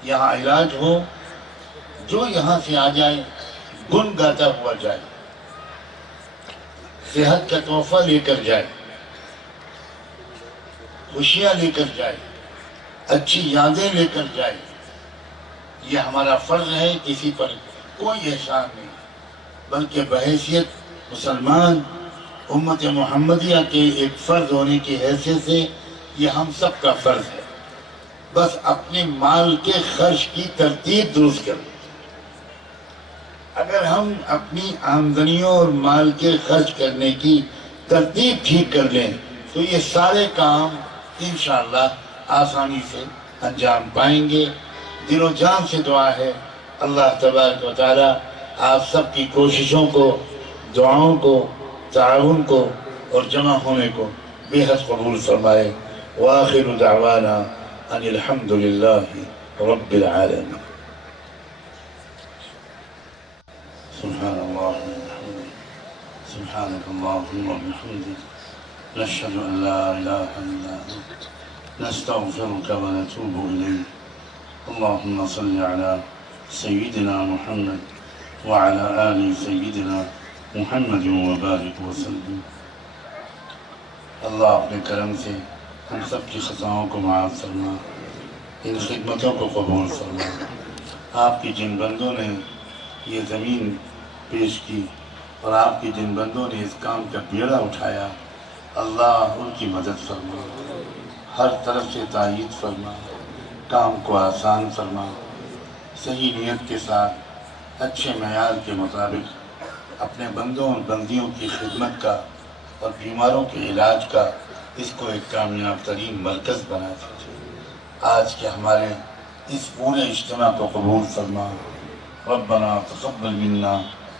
یہاں علاج ہو۔ جو یہاں سے آ جائے گن گاتا ہوا جائے، صحت کا تحفہ لے کر جائے، خوشیاں لے کر جائے، اچھی یادیں لے کر جائے۔ یہ ہمارا فرض ہے، کسی پر کوئی احسان نہیں، بلکہ بحیثیت مسلمان امت محمدیہ کے ایک فرض ہونے کی حیثیت سے یہ ہم سب کا فرض ہے۔ بس اپنے مال کے خرچ کی ترتیب درست کریں۔ اگر ہم اپنی آمدنیوں اور مال کے خرچ کرنے کی ترتیب ٹھیک کر لیں تو یہ سارے کام انشاءاللہ آسانی سے انجام پائیں گے۔ دل و جان سے دعا ہے اللہ تبارک و تعالی آپ سب کی کوششوں کو، دعاؤں کو، تعاون کو اور جمع ہونے کو بے حد قبول فرمائے۔ وآخر دعوانا ان الحمدللہ رب العالمین۔ سبحان اللہ سبحانک اللہم وبحمدک، نشہد ان لا الہ الا انت، نستغفرک ونتوب الیک۔ اللہم صل علی سیدنا محمد وعلی آل سیدنا محمد وبارک وسلم۔ اللہ اپنے کرم سے ہم سب کی خطاؤں کو معاف فرما، ان خدمتوں کو قبول فرما۔ آپ کی جن بندوں نے یہ زمین پیش کی اور آپ کی جن بندوں نے اس کام کا بیڑا اٹھایا، اللہ ان کی مدد فرما، ہر طرف سے تائید فرما، کام کو آسان فرما، صحیح نیت کے ساتھ اچھے معیار کے مطابق اپنے بندوں اور بندیوں کی خدمت کا اور بیماروں کے علاج کا اس کو ایک کامیاب ترین مرکز بنا دیجیے۔ آج کے ہمارے اس پورے اجتماع کو قبول فرما۔ ربنا تقبل منا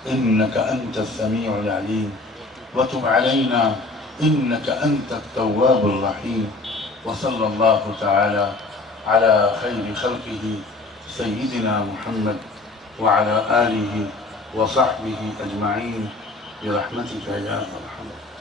انك انت السميع العليم وتب علينا انك انت التواب الرحيم، وصلى الله تعالى على خير خلقه سيدنا محمد وعلى آله وصحبه أجمعين برحمتك يا أرحم الراحمين۔